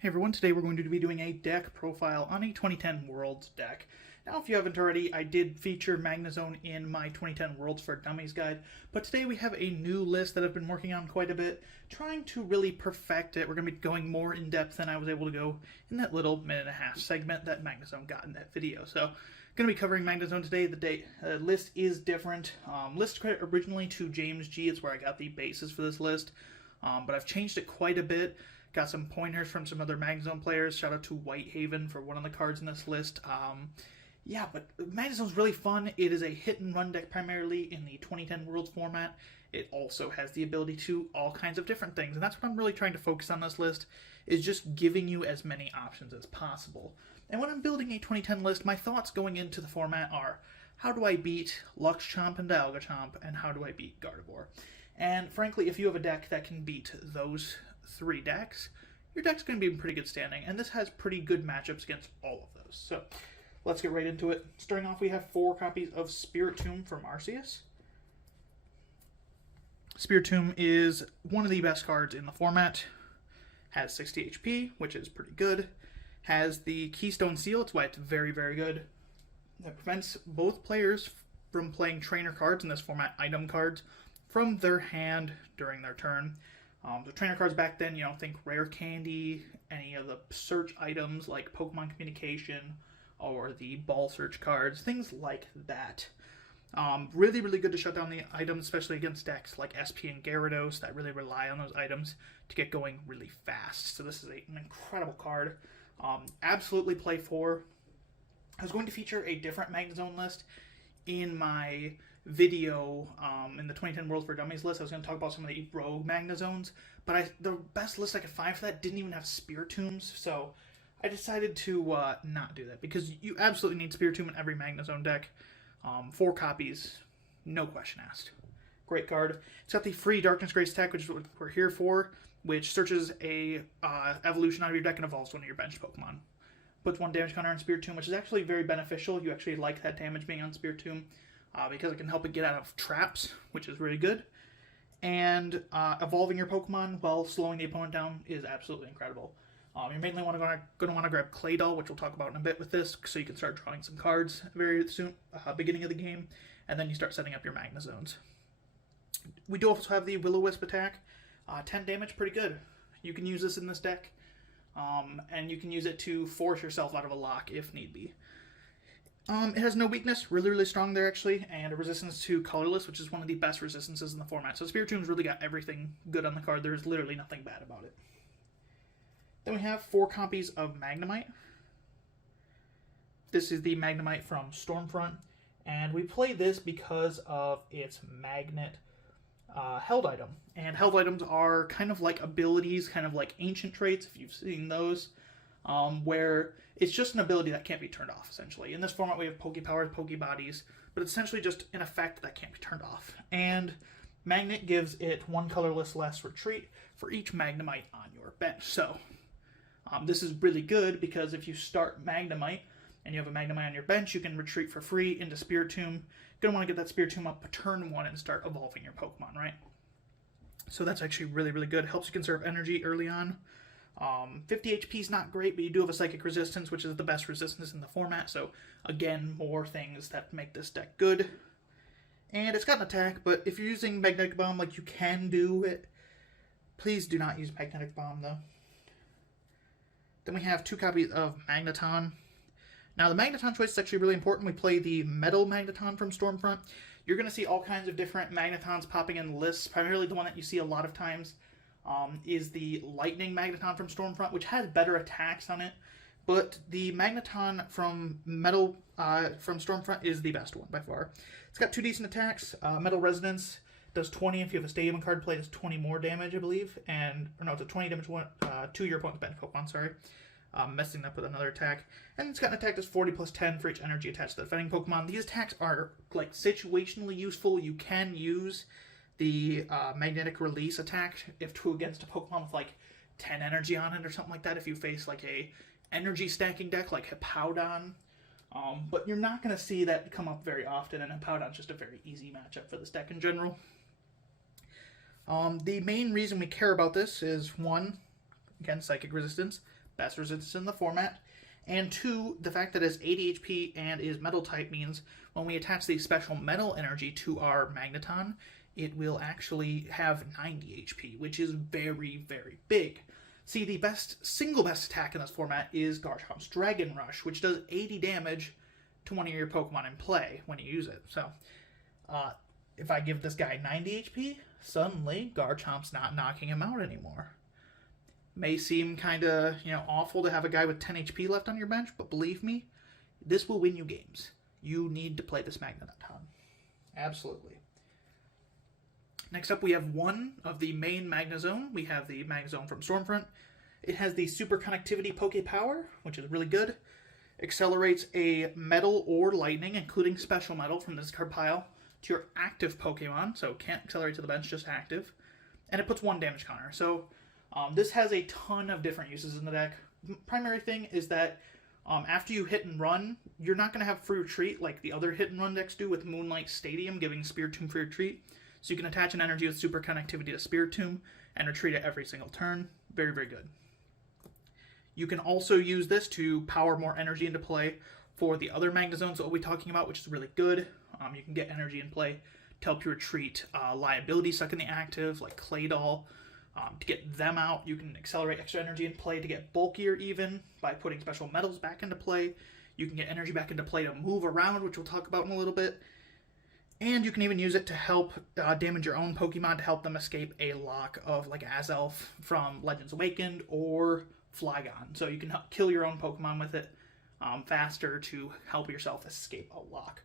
Hey everyone, today we're going to be doing a deck profile on a 2010 Worlds deck. Now, if you haven't already, I did feature Magnezone in my 2010 Worlds for Dummies guide, but today we have a new list that I've been working on quite a bit, trying to really perfect it. We're going to be going more in depth than I was able to go in that little minute and a half segment that Magnezone got in that video. So, going to be covering Magnezone today. The list is different. List credit originally to James G. It's where I got the basis for this list, but I've changed it quite a bit. Got some pointers from some other Magnezone players. Shout out to Whitehaven for one of the cards in this list. Yeah, but Magnezone's really fun. It is a hit and run deck primarily in the 2010 Worlds format. It also has the ability to all kinds of different things, and that's what I'm really trying to focus on this list, is just giving you as many options as possible. And when I'm building a 2010 list, my thoughts going into the format are, how do I beat Lux Chomp and Dialga Chomp, and how do I beat Gardevoir? And frankly, if you have a deck that can beat those three decks, your deck's going to be in pretty good standing, and this has pretty good matchups against all of those. So let's get right into it. Starting off, we have 4 copies of Spiritomb from Arceus. Spiritomb is one of the best cards in the format. Has 60 HP, which is pretty good. Has the Keystone Seal, it's why it's very, very good. That prevents both players from playing trainer cards in this format, item cards, from their hand during their turn. The trainer cards back then, think Rare Candy, any of the search items like Pokemon Communication, or the Ball Search cards, things like that. Really, really good to shut down the items, especially against decks like SP and Gyarados that really rely on those items to get going really fast. So this is an incredible card. Absolutely play 4. I was going to feature a different Magnezone list in my video in the 2010 Worlds for Dummies list. I was going to talk about some of the rogue Magnezones, but the best list I could find for that didn't even have Spiritombs, so I decided to not do that, because you absolutely need Spiritomb in every Magnezone deck. 4 copies, no question asked. Great card. It's got the free Darkness Grace tech, which is what we're here for, which searches a evolution out of your deck and evolves one of your bench Pokemon. Puts 1 damage counter on Spiritomb, which is actually very beneficial. You actually like that damage being on Spiritomb, because it can help it get out of traps, which is really good. And evolving your Pokemon while slowing the opponent down is absolutely incredible. You're mainly going to want to grab Claydol, which we'll talk about in a bit with this, so you can start drawing some cards very soon, beginning of the game, and then you start setting up your Magnezones. We do also have the Will-O-Wisp attack. 10 damage, pretty good. You can use this in this deck, and you can use it to force yourself out of a lock if need be. It has no weakness, really, really strong there actually, and a resistance to Colorless, which is one of the best resistances in the format. So Spiritomb's really got everything good on the card. There's literally nothing bad about it. Then we have 4 copies of Magnemite. This is the Magnemite from Stormfront, and we play this because of its magnet held item. And held items are kind of like abilities, kind of like ancient traits, if you've seen those, where it's just an ability that can't be turned off, essentially. In this format, we have Pokepowers, Pokebodies, but it's essentially just an effect that can't be turned off. And Magnet gives it 1 colorless less retreat for each Magnemite on your bench. So this is really good, because if you start Magnemite and you have a Magnemite on your bench, you can retreat for free into Spiritomb. You're going to want to get that Spiritomb up turn 1 and start evolving your Pokemon, right? So that's actually really, really good. It helps you conserve energy early on. 50 HP is not great, but you do have a Psychic Resistance, which is the best resistance in the format. So again, more things that make this deck good. And it's got an attack, but if you're using Magnetic Bomb like you can do it, please do not use Magnetic Bomb though. Then we have 2 copies of Magneton. Now the Magneton choice is actually really important. We play the Metal Magneton from Stormfront. You're going to see all kinds of different Magnetons popping in lists. Primarily the one that you see a lot of times is the Lightning Magneton from Stormfront, which has better attacks on it. But the Magneton from Metal from Stormfront is the best one by far. It's got 2 decent attacks. Metal Resonance does 20 if you have a Stadium card play. Does 20 more damage, I believe. It's a 20 damage one to your opponent's bench Pokemon, sorry. Messing up with another attack. And it's got an attack that's 40 plus 10 for each energy attached to the defending Pokemon. These attacks are like situationally useful. You can use the Magnetic Release attack if against a Pokemon with like 10 energy on it or something like that, if you face like a energy stacking deck like Hippowdon. But you're not going to see that come up very often, and Hippowdon's just a very easy matchup for this deck in general. The main reason we care about this is, 1, again, Psychic Resistance, best resistance in the format. And 2, the fact that it's 80 HP and is metal type means when we attach the special metal energy to our Magnezone, it will actually have 90 HP, which is very, very big. See, the single best attack in this format is Garchomp's Dragon Rush, which does 80 damage to one of your Pokemon in play when you use it. So, if I give this guy 90 HP, suddenly Garchomp's not knocking him out anymore. May seem kind of, awful to have a guy with 10 HP left on your bench, but believe me, this will win you games. You need to play this Magnezone. Absolutely. Next up, we have one of the main Magnezone. We have the Magnezone from Stormfront. It has the Super Connectivity Poke Power, which is really good. Accelerates a Metal or Lightning, including Special Metal from this card pile, to your active Pokemon. So can't accelerate to the bench, just active. And it puts 1 damage counter. So this has a ton of different uses in the deck. Primary thing is that after you hit and run, you're not going to have free retreat like the other hit and run decks do with Moonlight Stadium giving Spiritomb free retreat. So you can attach an energy with Super Connectivity to Spiritomb and retreat it every single turn. Very, very good. You can also use this to power more energy into play for the other Magnezones that we'll be talking about, which is really good. You can get energy in play to help you retreat liabilities stuck in the active, like Claydol. To get them out, you can accelerate extra energy in play to get bulkier even by putting special metals back into play. You can get energy back into play to move around, which we'll talk about in a little bit. And you can even use it to help damage your own Pokemon to help them escape a lock of like Azelf from Legends Awakened or Flygon. So you can kill your own Pokemon with it faster to help yourself escape a lock.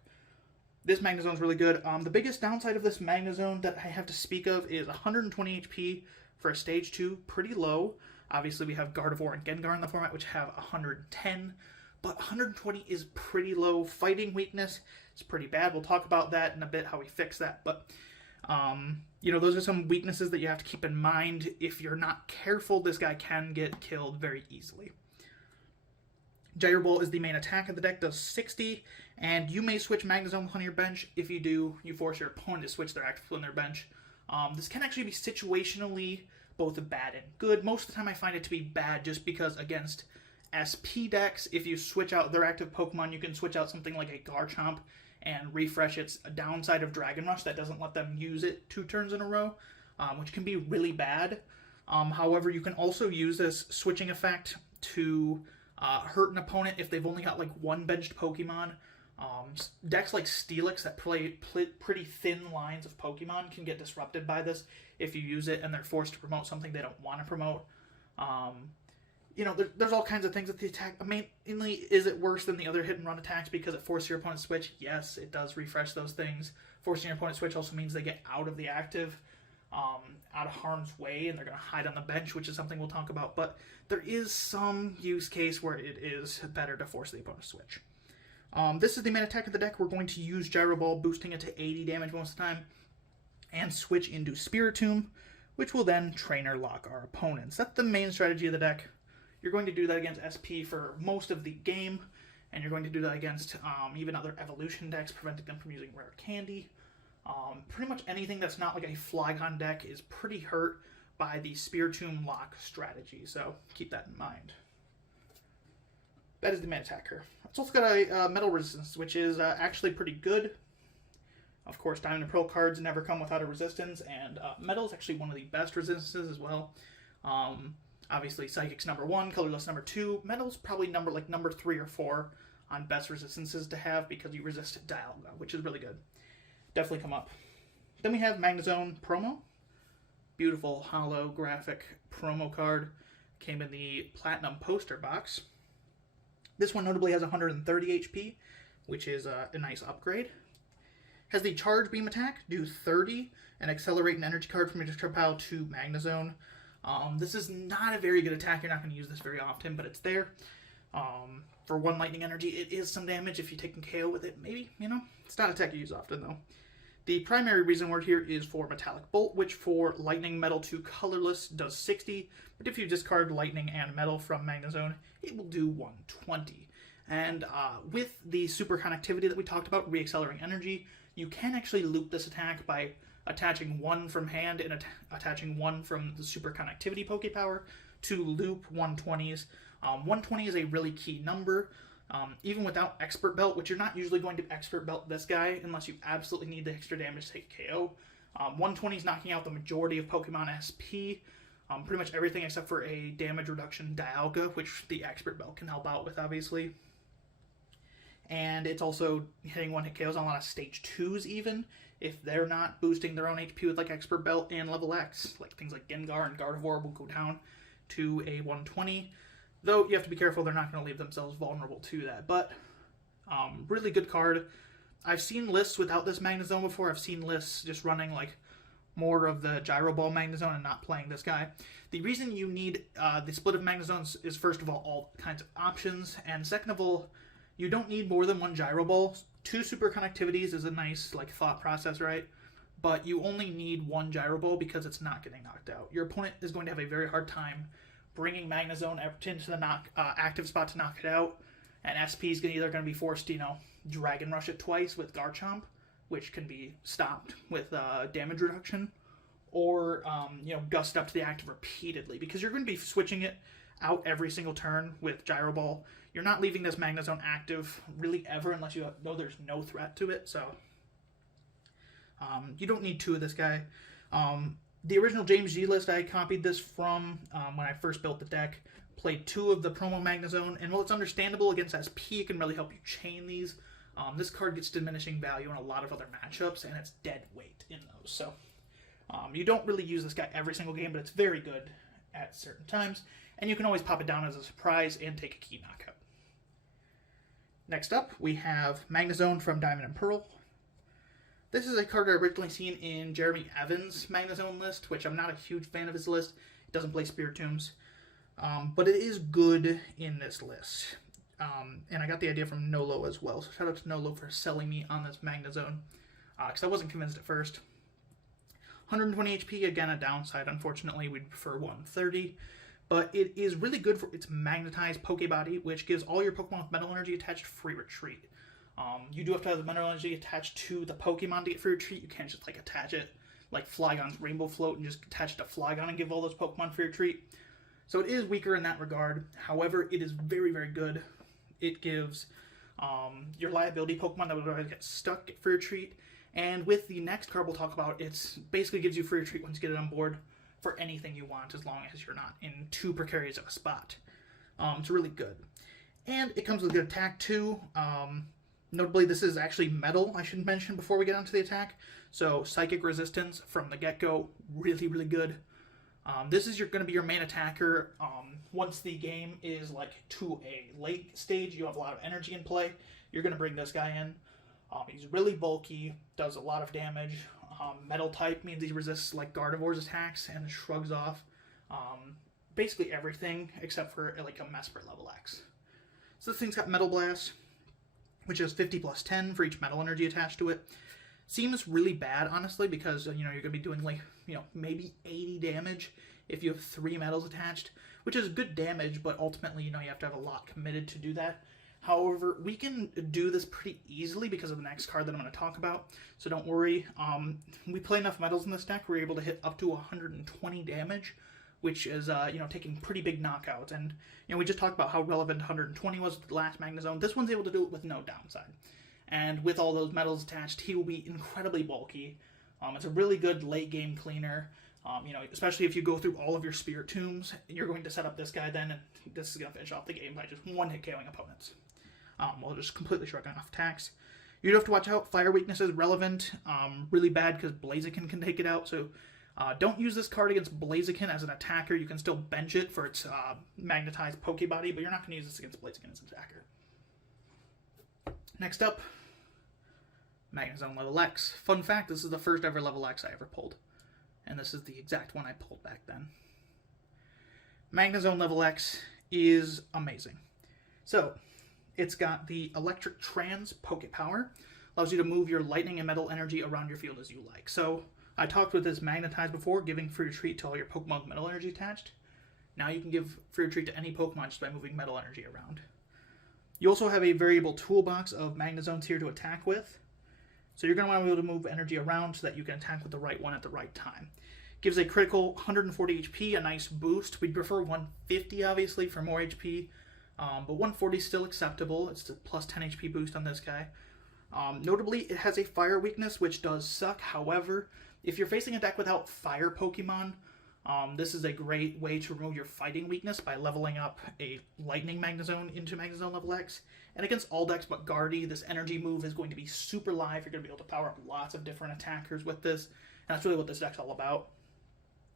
This Magnezone is really good. The biggest downside of this Magnezone that I have to speak of is 120 HP for a Stage 2, pretty low. Obviously we have Gardevoir and Gengar in the format, which have 110, but 120 is pretty low. Fighting weakness is pretty bad. We'll talk about that in a bit, how we fix that, but those are some weaknesses that you have to keep in mind. If you're not careful, this guy can get killed very easily. Gyro Ball is the main attack of the deck, does 60, and you may switch Magnezone on your bench. If you do, you force your opponent to switch their active on their bench. This can actually be situationally both bad and good. Most of the time I find it to be bad just because against SP decks, if you switch out their active Pokemon, you can switch out something like a Garchomp and refresh its downside of Dragon Rush that doesn't let them use it 2 turns in a row, which can be really bad. However, you can also use this switching effect to hurt an opponent if they've only got like 1 benched Pokemon. Decks like Steelix that play pretty thin lines of Pokemon can get disrupted by this if you use it and they're forced to promote something they don't want to promote. There's all kinds of things with the attack. Mainly, is it worse than the other hit and run attacks because it forces your opponent to switch? Yes, it does refresh those things. Forcing your opponent to switch also means they get out of the active, out of harm's way, and they're going to hide on the bench, which is something we'll talk about. But there is some use case where it is better to force the opponent to switch. This is the main attack of the deck. We're going to use Gyro Ball, boosting it to 80 damage most of the time, and switch into Spiritomb, which will then Trainer Lock our opponents. That's the main strategy of the deck. You're going to do that against SP for most of the game, and you're going to do that against even other evolution decks, preventing them from using Rare Candy. Pretty much anything that's not like a Flygon deck is pretty hurt by the Spiritomb Lock strategy, so keep that in mind. That is the main attacker. It's also got a Metal Resistance, which is actually pretty good. Of course, Diamond and Pearl cards never come without a resistance, and Metal is actually one of the best resistances as well. Obviously, Psychic's number 1, Colorless number 2. Metal's probably number 3 or 4 on best resistances to have because you resist Dialga, which is really good. Definitely come up. Then we have Magnezone Promo. Beautiful holographic promo card. Came in the Platinum poster box. This one notably has 130 HP, which is a nice upgrade. Has the Charge Beam attack, do 30, and accelerate an energy card from your discard pile to Magnezone. This is not a very good attack. You're not going to use this very often, but it's there. For 1 lightning energy, it is some damage if you take a KO with it. Maybe, it's not an attack you use often, though. The primary reason we're here is for Metallic Bolt, which for Lightning, Metal 2, Colorless does 60, but if you discard Lightning and Metal from Magnezone, it will do 120. And with the Super Connectivity that we talked about, re-accelerating energy, you can actually loop this attack by attaching 1 from hand and attaching 1 from the Super Connectivity Poke Power to loop 120s. 120 is a really key number. Even without Expert Belt, which you're not usually going to Expert Belt this guy unless you absolutely need the extra damage to take KO. 120 is knocking out the majority of Pokemon SP. Pretty much everything except for a damage reduction Dialga, which the Expert Belt can help out with, obviously. And it's also hitting one-hit KOs on a lot of Stage 2s even, if they're not boosting their own HP with like Expert Belt and Level X. Like things like Gengar and Gardevoir will go down to a 120. Though you have to be careful, they're not going to leave themselves vulnerable to that. But really good card. I've seen lists without this Magnezone before. I've seen lists just running like more of the Gyro Ball Magnezone and not playing this guy. The reason you need the split of Magnezones is, first of all kinds of options, and second of all, you don't need more than one Gyro Ball. 2 super connectivities is a nice like thought process, right? But you only need one Gyro Ball because it's not getting knocked out. Your opponent is going to have a very hard time bringing Magnezone into the active spot to knock it out, and SP is either going to be forced to, Dragon Rush it twice with Garchomp, which can be stopped with damage reduction, or gust up to the active repeatedly, because you're going to be switching it out every single turn with Gyro Ball. You're not leaving this Magnezone active really ever unless you know there's no threat to it, so you don't need 2 of this guy. The original James G list I copied this from when I first built the deck. Played 2 of the promo Magnezone, and while it's understandable against SP, it can really help you chain these. This card gets diminishing value in a lot of other matchups, and it's dead weight in those. So you don't really use this guy every single game, but it's very good at certain times, and you can always pop it down as a surprise and take a key knockout. Next up, we have Magnezone from Diamond and Pearl. This is a card I originally seen in Jeremy Evans' Magnezone list, which I'm not a huge fan of his list. It doesn't play Spiritombs, but it is good in this list. And I got the idea from Nolo as well, so shout out to Nolo for selling me on this Magnezone, because I wasn't convinced at first. 120 HP, again a downside, unfortunately. We'd prefer 130, but it is really good for its magnetized Pokebody, which gives all your Pokemon with Metal Energy attached free retreat. You do have to have the Metal Energy attached to the Pokemon to get free retreat. You can't just attach it like Flygon's Rainbow Float and just attach it to Flygon and give all those Pokemon free retreat. So it is weaker in that regard. However, it is very, very good. It gives your liability Pokemon that would otherwise get stuck get free retreat. And with the next card we'll talk about, it basically gives you free retreat once you get it on board for anything you want, as long as you're not in too precarious of a spot. It's really good. And it comes with good attack too. Notably, this is actually metal, I should mention before we get onto the attack. So Psychic Resistance from the get-go, really, really good. This is going to be your main attacker. Once the game is to a late stage, you have a lot of energy in play, you're going to bring this guy in. He's really bulky, does a lot of damage. Metal type means he resists Gardevoir's attacks and shrugs off basically everything except for a Mesprit level X. So this thing's got Metal Blast, which is 50 plus 10 for each metal energy attached to it. Seems really bad, honestly, because you're going to be doing maybe 80 damage if you have 3 metals attached, which is good damage, but ultimately, you have to have a lot committed to do that. However, we can do this pretty easily because of the next card that I'm going to talk about, so don't worry. We play enough metals in this deck, we're able to hit up to 120 damage, which is, taking pretty big knockouts. And, we just talked about how relevant 120 was with the last Magnezone. This one's able to do it with no downside. And with all those metals attached, he will be incredibly bulky. It's a really good late-game cleaner. Especially if you go through all of your Spirit Tombs, you're going to set up this guy then, and this is going to finish off the game by just one-hit KOing opponents. While just completely shrugging off attacks. You do have to watch out. Fire weakness is relevant. Really bad because Blaziken can take it out, so don't use this card against Blaziken as an attacker. You can still bench it for its magnetized Pokebody, but you're not going to use this against Blaziken as an attacker. Next up, Magnezone Level X. Fun fact, this is the first ever Level X I ever pulled. And this is the exact one I pulled back then. Magnezone Level X is amazing. So, it's got the Electric Trans Poke Power. Allows you to move your lightning and metal energy around your field as you like. So, I talked with this Magnetized before, giving free retreat to all your Pokemon with metal energy attached. Now you can give free retreat to any Pokemon just by moving metal energy around. You also have a variable toolbox of Magnezones here to attack with. So you're going to want to be able to move energy around so that you can attack with the right one at the right time. Gives a critical 140 HP, a nice boost. We'd prefer 150, obviously, for more HP. But 140 is still acceptable. It's a plus 10 HP boost on this guy. Notably, it has a fire weakness, which does suck. However, if you're facing a deck without fire Pokemon, this is a great way to remove your fighting weakness by leveling up a Lightning Magnezone into Magnezone level X. And against all decks but Guardy, this energy move is going to be super live. You're going to be able to power up lots of different attackers with this. And that's really what this deck's all about.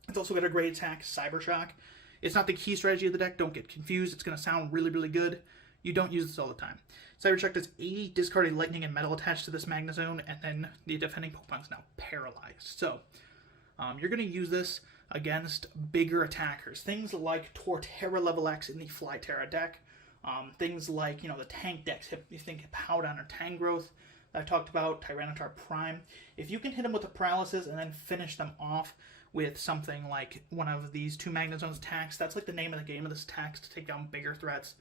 It's also got a great attack, Cyber Shock. It's not the key strategy of the deck. Don't get confused. It's going to sound really, really good. You don't use this all the time. Cyber Shock does 80 discarded lightning and metal attached to this Magnezone, and then the defending Pokemon is now paralyzed. So, you're going to use this against bigger attackers. Things like Torterra level X in the Flyterra deck. Things like, the tank decks. You think Hippowdon or Tangrowth that I've talked about, Tyranitar Prime. If you can hit them with a paralysis and then finish them off with something like one of these two Magnezone's attacks, that's like the name of the game of this attacks, to take down bigger threats.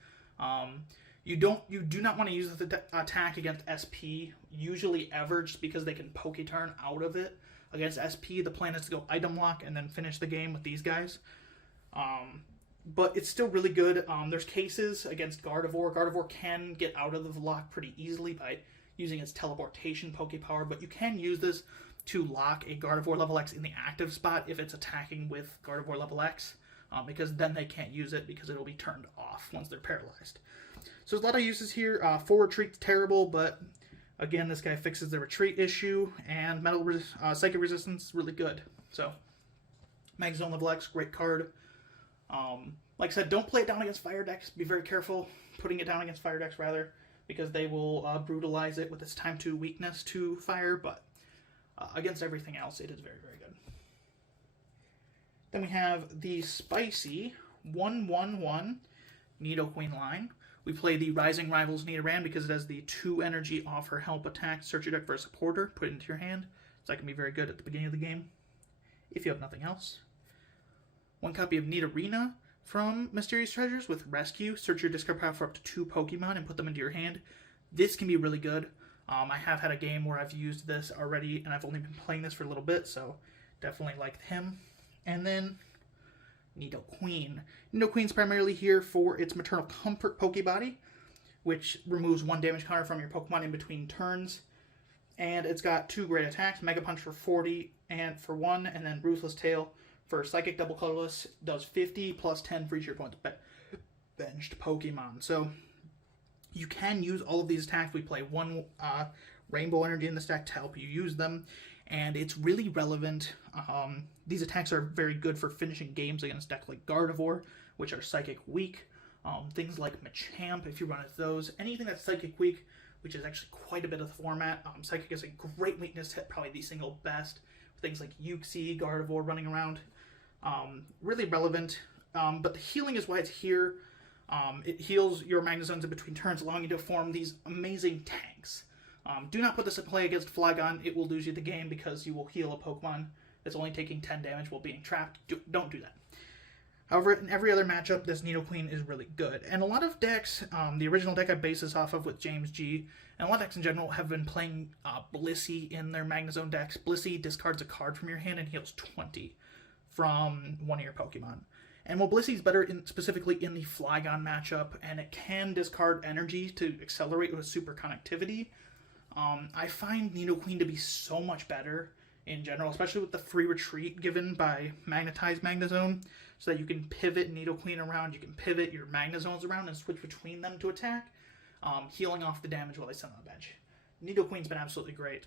You do not want to use the attack against SP, usually ever, just because they can Poke-Turn out of it. Against SP, the plan is to go item lock and then finish the game with these guys. But it's still really good. There's cases against Gardevoir. Gardevoir can get out of the lock pretty easily by using its teleportation Poke Power, but you can use this to lock a Gardevoir level X in the active spot if it's attacking with Gardevoir level X, because then they can't use it because it'll be turned off once they're paralyzed. So there's a lot of uses here. Full Retreat's terrible, but again, this guy fixes the retreat issue, and Psychic Resistance really good. So, Magnezone level X, great card. Like I said, don't play it down against fire decks. Be very careful putting it down against fire decks, rather, because they will brutalize it with its time to weakness to fire, but against everything else, it is very, very good. Then we have the spicy 1/1/1 Nidoqueen line. We play the Rising Rivals Nidoran because it has the 2 energy offer help attack. Search your deck for a supporter, put it into your hand. So that can be very good at the beginning of the game, if you have nothing else. 1 copy of Nidorina from Mysterious Treasures with Rescue. Search your discard pile for up to 2 Pokemon and put them into your hand. This can be really good. I have had a game where I've used this already, and I've only been playing this for a little bit, so definitely liked him. And then Nidoqueen. Nidoqueen's primarily here for its Maternal Comfort Pokebody, which removes 1 damage counter from your Pokemon in between turns. And it's got 2 great attacks, Mega Punch for 40 and for 1, and then Ruthless Tail for Psychic Double Colorless does 50 plus 10 for each of your opponent's benched Pokemon. So you can use all of these attacks. We play 1 Rainbow Energy in this deck to help you use them, and it's really relevant. These attacks are very good for finishing games against decks like Gardevoir, which are Psychic weak. Things like Machamp, if you run into those. Anything that's Psychic weak, which is actually quite a bit of the format. Psychic is a great weakness to hit, probably the single best. Things like Uxie, Gardevoir running around. Really relevant. But the healing is why it's here. It heals your Magnezones in between turns, allowing you to form these amazing tanks. Do not put this in play against Flygon. It will lose you the game because you will heal a Pokemon that's only taking 10 damage while being trapped. Don't do that. However, in every other matchup, this Nidoqueen is really good. And a lot of decks, the original deck I base this off of with James G, and a lot of decks in general have been playing Blissey in their Magnezone decks. Blissey discards a card from your hand and heals 20 from one of your Pokemon. And while Blissey's better specifically in the Flygon matchup, and it can discard energy to accelerate with super connectivity, I find Nidoqueen to be so much better in general, especially with the free retreat given by Magnetized Magnezone, so that you can pivot Nidoqueen around, you can pivot your Magnezones around and switch between them to attack, healing off the damage while they sit on the bench. Nidoqueen's been absolutely great.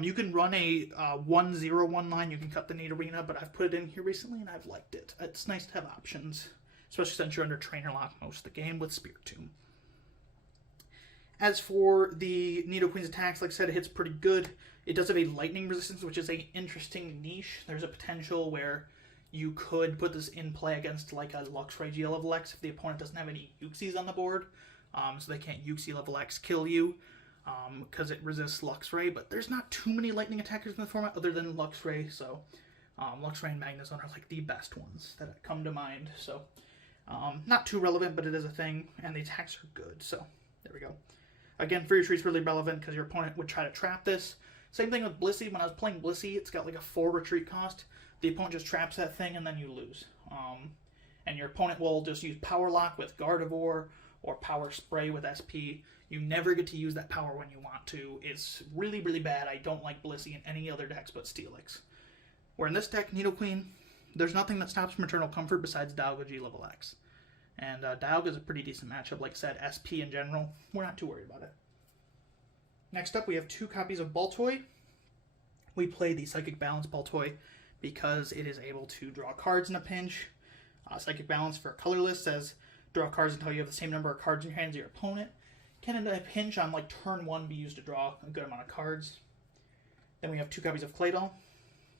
You can run a 1/0/1 line, you can cut the Nidorina, but I've put it in here recently and I've liked it. It's nice to have options, especially since you're under Trainer Lock most of the game with Spiritomb. As for the Nidoqueen's attacks, like I said, it hits pretty good. It does have a lightning resistance, which is an interesting niche. There's a potential where you could put this in play against like a Luxray GL level X if the opponent doesn't have any Uxies on the board, so they can't Uxie level X kill you, because it resists Luxray. But there's not too many lightning attackers in the format other than Luxray, so Luxray and Magnezone are like the best ones that come to mind. So not too relevant, but it is a thing, and the attacks are good, so there we go. Again, free retreat's really relevant because your opponent would try to trap this. Same thing with Blissey. When I was playing Blissey, it's got like a 4 retreat cost. the opponent just traps that thing and then you lose. And your opponent will just use Power Lock with Gardevoir or Power Spray with SP. You never get to use that power when you want to. It's really, really bad. I don't like Blissey in any other decks but Steelix. Where in this deck, Nidoqueen, there's nothing that stops Maternal Comfort besides Dialga G level X. And Dialga is a pretty decent matchup. Like I said, SP in general, we're not too worried about it. Next up, we have 2 copies of Baltoy. We play the Psychic Balance Baltoy because it is able to draw cards in a pinch. Psychic Balance for colorless says draw cards until you have the same number of cards in your hands as your opponent. Can in a pinch on like turn 1 be used to draw a good amount of cards. Then we have 2 copies of Claydol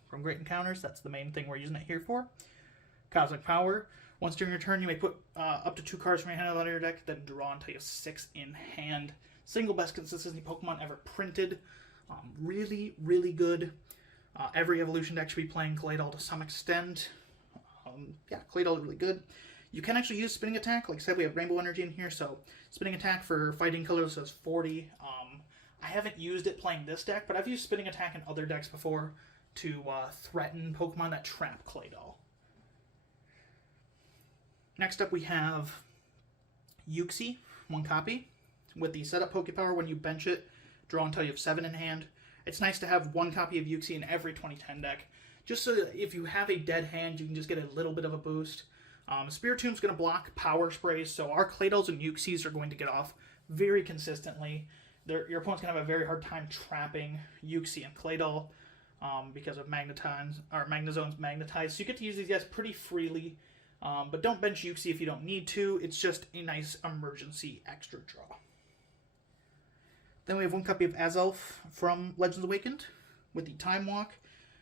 from Great Encounters. That's the main thing we're using it here for. Cosmic Power. Once during your turn, you may put up to 2 cards from your hand out of your deck, then draw until you have 6 in hand. Single best consistency Pokemon ever printed. Really, really good. Every evolution deck should be playing Claydol to some extent. Yeah, Claydol is really good. You can actually use Spinning Attack. Like I said, we have Rainbow Energy in here, so Spinning Attack for fighting colors says 40. I haven't used it playing this deck, but I've used Spinning Attack in other decks before to threaten Pokemon that trap Claydol. Next up we have Uxie, 1 copy. With the setup Pokepower, when you bench it, draw until you have 7 in hand. It's nice to have 1 copy of Uxie in every 2010 deck. Just so that if you have a dead hand, you can just get a little bit of a boost. Spiritomb going to block Power Sprays, so our Claydols and Uxies are going to get off very consistently. Your opponent's going to have a very hard time trapping Uxie and Claydol because of Magnezone's Magnetized. So you get to use these guys pretty freely, but don't bench Uxie if you don't need to. It's just a nice emergency extra draw. Then we have 1 copy of Azelf from Legends Awakened with the Time Walk.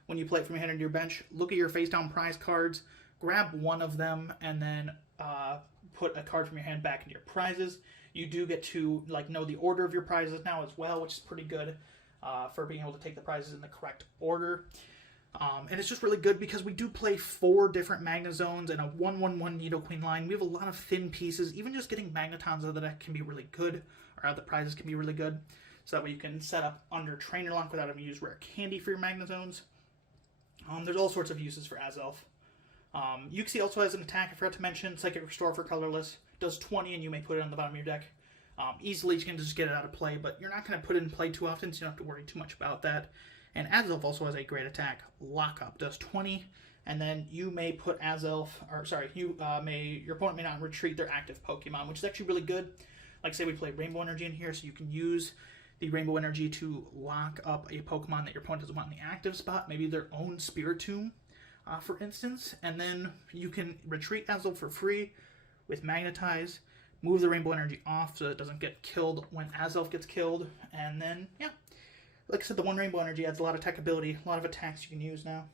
When you play it from your hand into your bench, look at your face-down prize cards, grab 1 of them, and then put a card from your hand back into your prizes. You do get to know the order of your prizes now as well, which is pretty good for being able to take the prizes in the correct order. And it's just really good because we do play 4 different Magnezones and a 1/1/1 Nidoqueen line. We have a lot of thin pieces. Even just getting Magnetons out of the deck can be really good, or out of the prizes can be really good. So that way you can set up under Trainer Lock without having to use Rare Candy for your Magnezones. There's all sorts of uses for Azelf. Uxie also has an attack, I forgot to mention, Psychic Restore for colorless. Does 20 and you may put it on the bottom of your deck. Easily you can just get it out of play, but you're not going to put it in play too often, so you don't have to worry too much about that. And Azelf also has a great attack, Lockup, does 20, and then you may put Azelf, or sorry, your opponent may not retreat their active Pokemon, which is actually really good. Like say we play Rainbow Energy in here, so you can use the Rainbow Energy to lock up a Pokemon that your opponent doesn't want in the active spot, maybe their own Spiritomb, for instance, and then you can retreat Azelf for free with Magnetize, move the Rainbow Energy off so it doesn't get killed when Azelf gets killed, and then, yeah. Like I said, the 1 Rainbow Energy adds a lot of tech ability, a lot of attacks you can use now.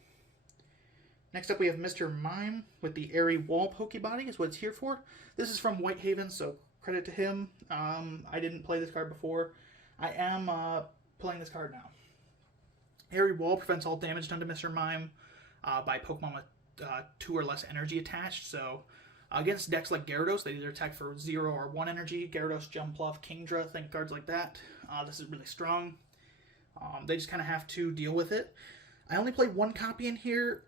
Next up we have Mr. Mime with the Airy Wall Pokebody is what it's here for. This is from Whitehaven, so credit to him. I didn't play this card before. I am playing this card now. Airy Wall prevents all damage done to Mr. Mime by Pokemon with 2 or less energy attached. So against decks like Gyarados, they either attack for 0 or 1 energy. Gyarados, Jumpluff, Kingdra, think cards like that. This is really strong. They just kind of have to deal with it. I only play 1 copy in here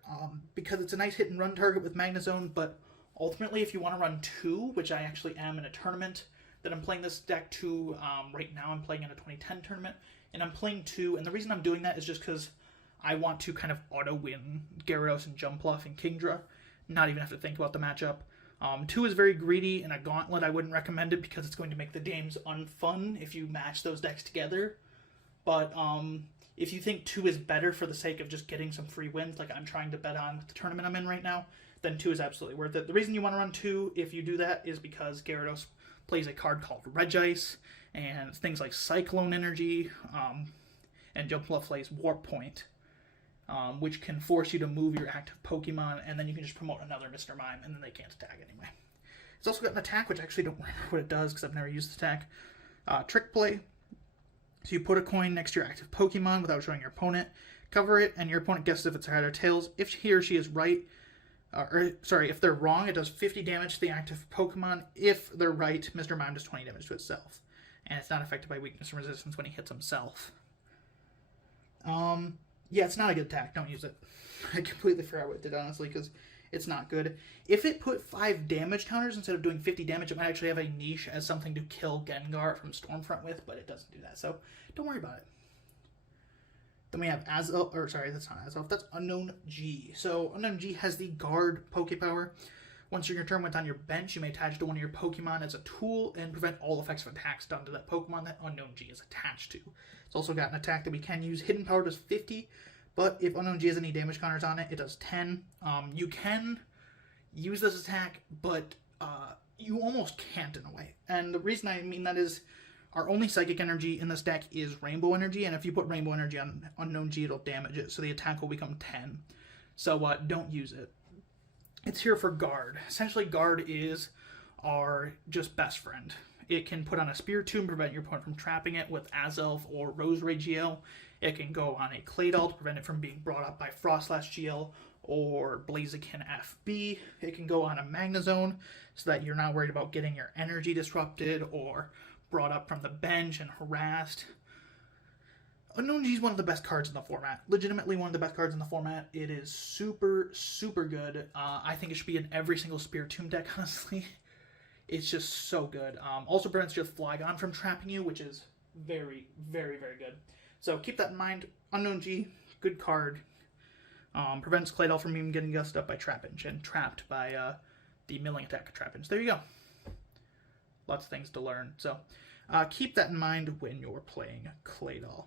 because it's a nice hit and run target with Magnezone, but ultimately if you want to run 2, which I actually am in a tournament that I'm playing this deck 2 right now, I'm playing in a 2010 tournament, and I'm playing 2, and the reason I'm doing that is just because I want to kind of auto-win Gyarados and Jumpluff and Kingdra, not even have to think about the matchup. 2 is very greedy, and a Gauntlet I wouldn't recommend it because it's going to make the games unfun if you match those decks together. But if you think 2 is better for the sake of just getting some free wins, like I'm trying to bet on with the tournament I'm in right now, then 2 is absolutely worth it. The reason you want to run 2 if you do that is because Gyarados plays a card called Regice, and things like Cyclone Energy, and Jumpluff plays Warp Point, which can force you to move your active Pokemon, and then you can just promote another Mr. Mime, and then they can't attack anyway. It's also got an attack, which I actually don't remember what it does because I've never used the attack. Trick Play. So you put a coin next to your active Pokemon without showing your opponent, cover it, and your opponent guesses if it's head or tails. If he or she is right, if they're wrong, it does 50 damage to the active Pokemon. If they're right, Mr. Mime does 20 damage to itself. And it's not affected by weakness and resistance when he hits himself. Yeah, it's not a good attack. Don't use it. I completely forgot what it did, honestly, because it's not good. If it put 5 damage counters instead of doing 50 damage, it might actually have a niche as something to kill Gengar from Stormfront with, but it doesn't do that, so don't worry about it. Then we have Azelf, or sorry, that's not Azelf, that's Unknown G. So Unknown G has the Guard Pokepower. Once your turn went on your bench, you may attach to one of your Pokemon as a tool and prevent all effects of attacks done to that Pokemon that Unknown G is attached to. It's also got an attack that we can use. Hidden Power does 50, but if Unknown G has any damage counters on it, it does 10. You can use this attack, but you almost can't in a way. And the reason I mean that is our only Psychic Energy in this deck is Rainbow Energy, and if you put Rainbow Energy on Unknown G, it'll damage it, so the attack will become 10. So don't use it. It's here for Guard. Essentially, Guard is our just best friend. It can put on a Spiritomb and prevent your opponent from trapping it with Azelf or Roserade GL. It can go on a Claydol to prevent it from being brought up by Frostlass GL or Blaziken FB. It can go on a Magnezone so that you're not worried about getting your energy disrupted or brought up from the bench and harassed. Unknown G is one of the best cards in the format. Legitimately one of the best cards in the format. It is super, super good. I think it should be in every single Spiritomb deck, honestly. It's just so good. Also prevents your Flygon from trapping you, which is very, very, very good. So keep that in mind. Unknown G, good card. Prevents Claydol from even getting gussed up by Trapinch and trapped by the milling attack of Trapinch. There you go. Lots of things to learn. So keep that in mind when you're playing Claydol.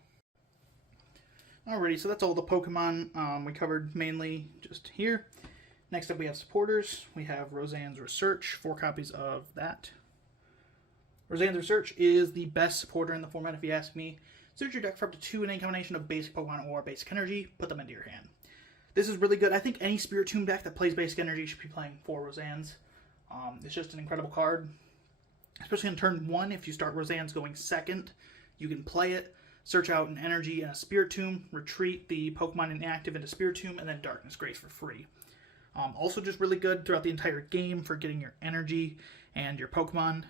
Alrighty, so that's all the Pokemon we covered mainly just here. Next up we have supporters. We have Roseanne's Research, 4 copies of that. Roseanne's Research is the best supporter in the format if you ask me. Search your deck for up to 2 in any combination of basic Pokemon or basic energy, put them into your hand. This is really good. I think any Spiritomb deck that plays basic energy should be playing 4 Roseanne's. It's just an incredible card. Especially on turn 1, if you start Roseanne's going second, you can play it. Search out an energy and a Spiritomb, retreat the Pokemon inactive into Spiritomb, and then Darkness Grace for free. Also just really good throughout the entire game for getting your energy and your Pokemon.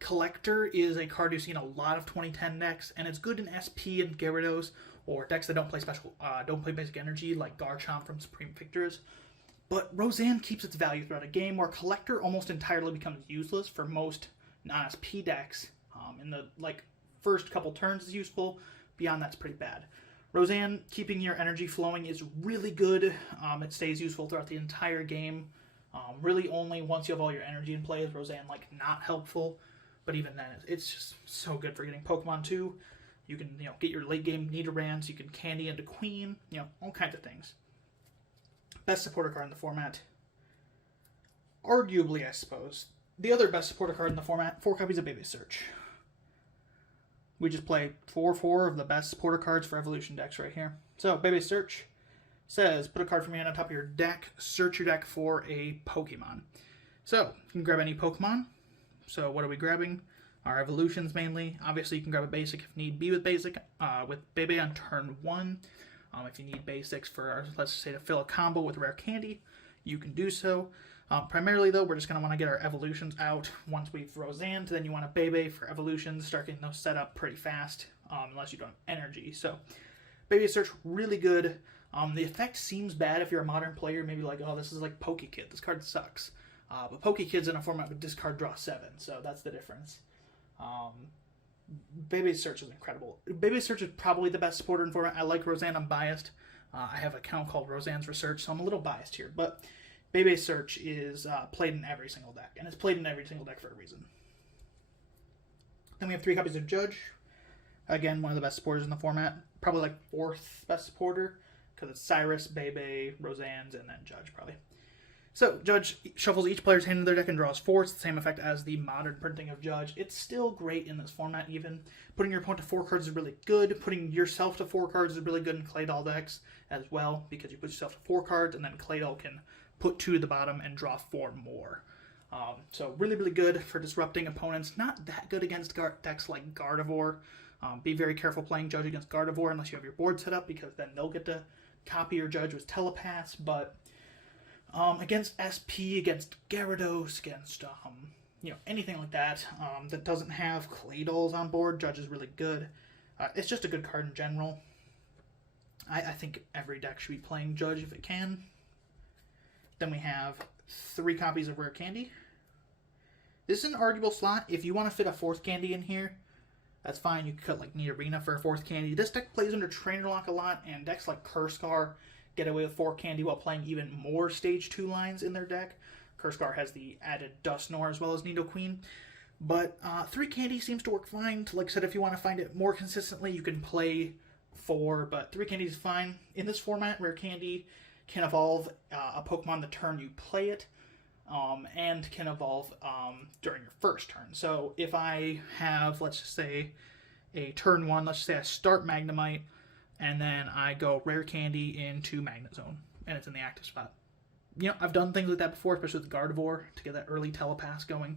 Collector is a card you've seen a lot of 2010 decks, and it's good in SP and Gyarados, or decks that don't play basic energy, like Garchomp from Supreme Victors. But Roseanne keeps its value throughout a game, where Collector almost entirely becomes useless for most non-SP decks. In the first couple turns is useful. Beyond that's pretty bad. Roseanne, keeping your energy flowing is really good. It stays useful throughout the entire game. Really only once you have all your energy in play is Roseanne not helpful. But even then, it's just so good for getting Pokemon too. You can get your late game Nidorans. You can candy into Queen. All kinds of things. Best supporter card in the format. Arguably, I suppose, the other best supporter card in the format, 4 copies of Baby Search. We just play 4 of the best supporter cards for evolution decks right here. So, Baby Search says, put a card from your hand on top of your deck, search your deck for a Pokemon. So, you can grab any Pokemon. So, what are we grabbing? Our evolutions mainly. Obviously, you can grab a basic if need be with basic, with Baby on turn 1. If you need basics for, let's say, to fill a combo with rare candy, you can do so. Primarily, though, we're just going to want to get our evolutions out once we've Roseanne. Then you want a Bebe for evolutions. Start getting those set up pretty fast, unless you don't have energy. So, Baby Search, really good. The effect seems bad if you're a modern player. Maybe oh, this is like Pokekid. This card sucks. But Pokekid's in a format with discard draw 7, so that's the difference. Baby Search is incredible. Baby Search is probably the best supporter in format. I like Roseanne. I'm biased. I have an account called Roseanne's Research, so I'm a little biased here. But Baby Search is played in every single deck, and it's played in every single deck for a reason. Then we have 3 copies of Judge. Again, one of the best supporters in the format. Probably 4th best supporter, because it's Cyrus, Bebe, Roseanne's, and then Judge, probably. So, Judge shuffles each player's hand into their deck and draws 4. It's the same effect as the modern printing of Judge. It's still great in this format, even. Putting your opponent to 4 cards is really good. Putting yourself to 4 cards is really good in Claydol decks as well, because you put yourself to 4 cards, and then Claydol can put 2 to the bottom and draw 4 more. So, really, really good for disrupting opponents. Not that good against decks like Gardevoir. Be very careful playing Judge against Gardevoir unless you have your board set up, because then they'll get to copy your Judge with Telepass, but against SP, against Gyarados, against anything like that that doesn't have Claydols on board, Judge is really good. It's just a good card in general. I think every deck should be playing Judge if it can. Then we have 3 copies of Rare Candy. This is an arguable slot. If you want to fit a 4th candy in here, that's fine. You could cut like Need Arena for a 4th candy. This deck plays under Trainer Lock a lot, and decks like Kurskar get away with 4 candy while playing even more Stage 2 lines in their deck. Kurskar has the added Dusknoir as well as Nidoqueen. But 3 candy seems to work fine. Like I said, if you want to find it more consistently, you can play 4, but 3 candy is fine. In this format, Rare Candy can evolve a Pokemon the turn you play it, and can evolve during your first turn. So if I have, let's just say, a turn 1, let's just say I start Magnemite, and then I go Rare Candy into Magnezone, and it's in the active spot. You know, I've done things like that before, especially with Gardevoir, to get that early Telepass going.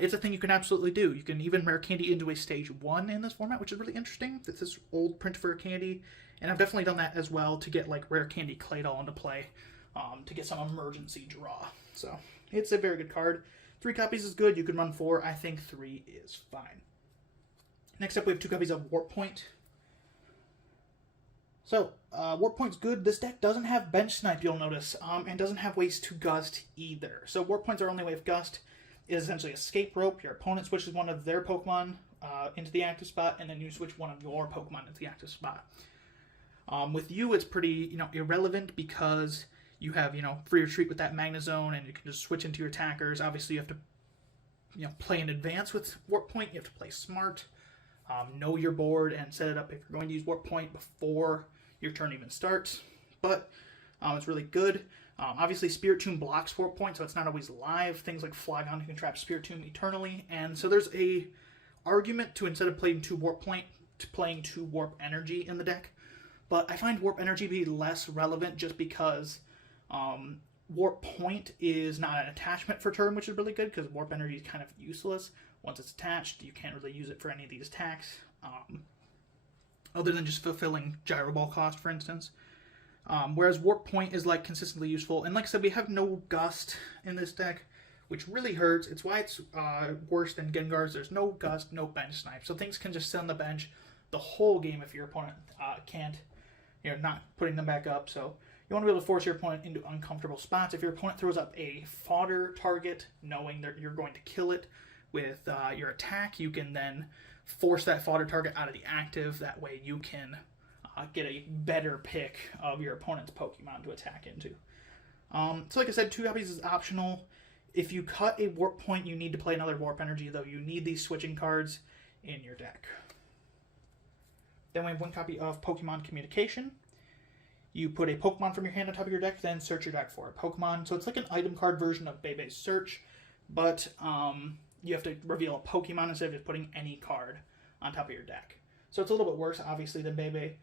It's a thing you can absolutely do. You can even Rare Candy into a Stage 1 in this format, which is really interesting. It's this old print for Candy, and I've definitely done that as well to get like Rare Candy Claydol into play, to get some emergency draw. So it's a very good card. 3 copies is good. You can run 4. I think 3 is fine. Next up, we have 2 copies of Warp Point. So, Warp Point's good. This deck doesn't have Bench Snipe, you'll notice, and doesn't have ways to Gust either. So Warp Point's our only way of Gust. It is essentially Escape Rope. Your opponent switches one of their Pokemon into the active spot, and then you switch one of your Pokemon into the active spot. With you, it's pretty, irrelevant because you have, free retreat with that Magnezone, and you can just switch into your attackers. Obviously, you have to, play in advance with Warp Point. You have to play smart, know your board, and set it up if you're going to use Warp Point before your turn even starts. But it's really good. Obviously, Spirit Tomb blocks Warp Point, so it's not always live. Things like Flygon can trap Spirit Tomb eternally, and so there's a argument to, instead of playing 2 Warp Point, to playing 2 Warp Energy in the deck. But I find Warp Energy be less relevant just because Warp Point is not an attachment for turn, which is really good because Warp Energy is kind of useless. Once it's attached, you can't really use it for any of these attacks, other than just fulfilling Gyro Ball cost, for instance. Whereas Warp Point is like consistently useful. And like I said, we have no Gust in this deck, which really hurts. It's why it's worse than Gengar's. There's no Gust, no Bench Snipe. So things can just sit on the bench the whole game if your opponent can't, not putting them back up. So you want to be able to force your opponent into uncomfortable spots. If your opponent throws up a fodder target, knowing that you're going to kill it with your attack, you can then force that fodder target out of the active. That way you can get a better pick of your opponent's Pokemon to attack into. So like I said, 2 copies is optional. If you cut a Warp Point, you need to play another Warp Energy, though. You need these switching cards in your deck. Then we have 1 copy of Pokemon Communication. You put a Pokemon from your hand on top of your deck, then search your deck for a Pokemon. So it's like an item card version of Bebe's Search, but you have to reveal a Pokemon instead of just putting any card on top of your deck. So it's a little bit worse, obviously, than Bebe.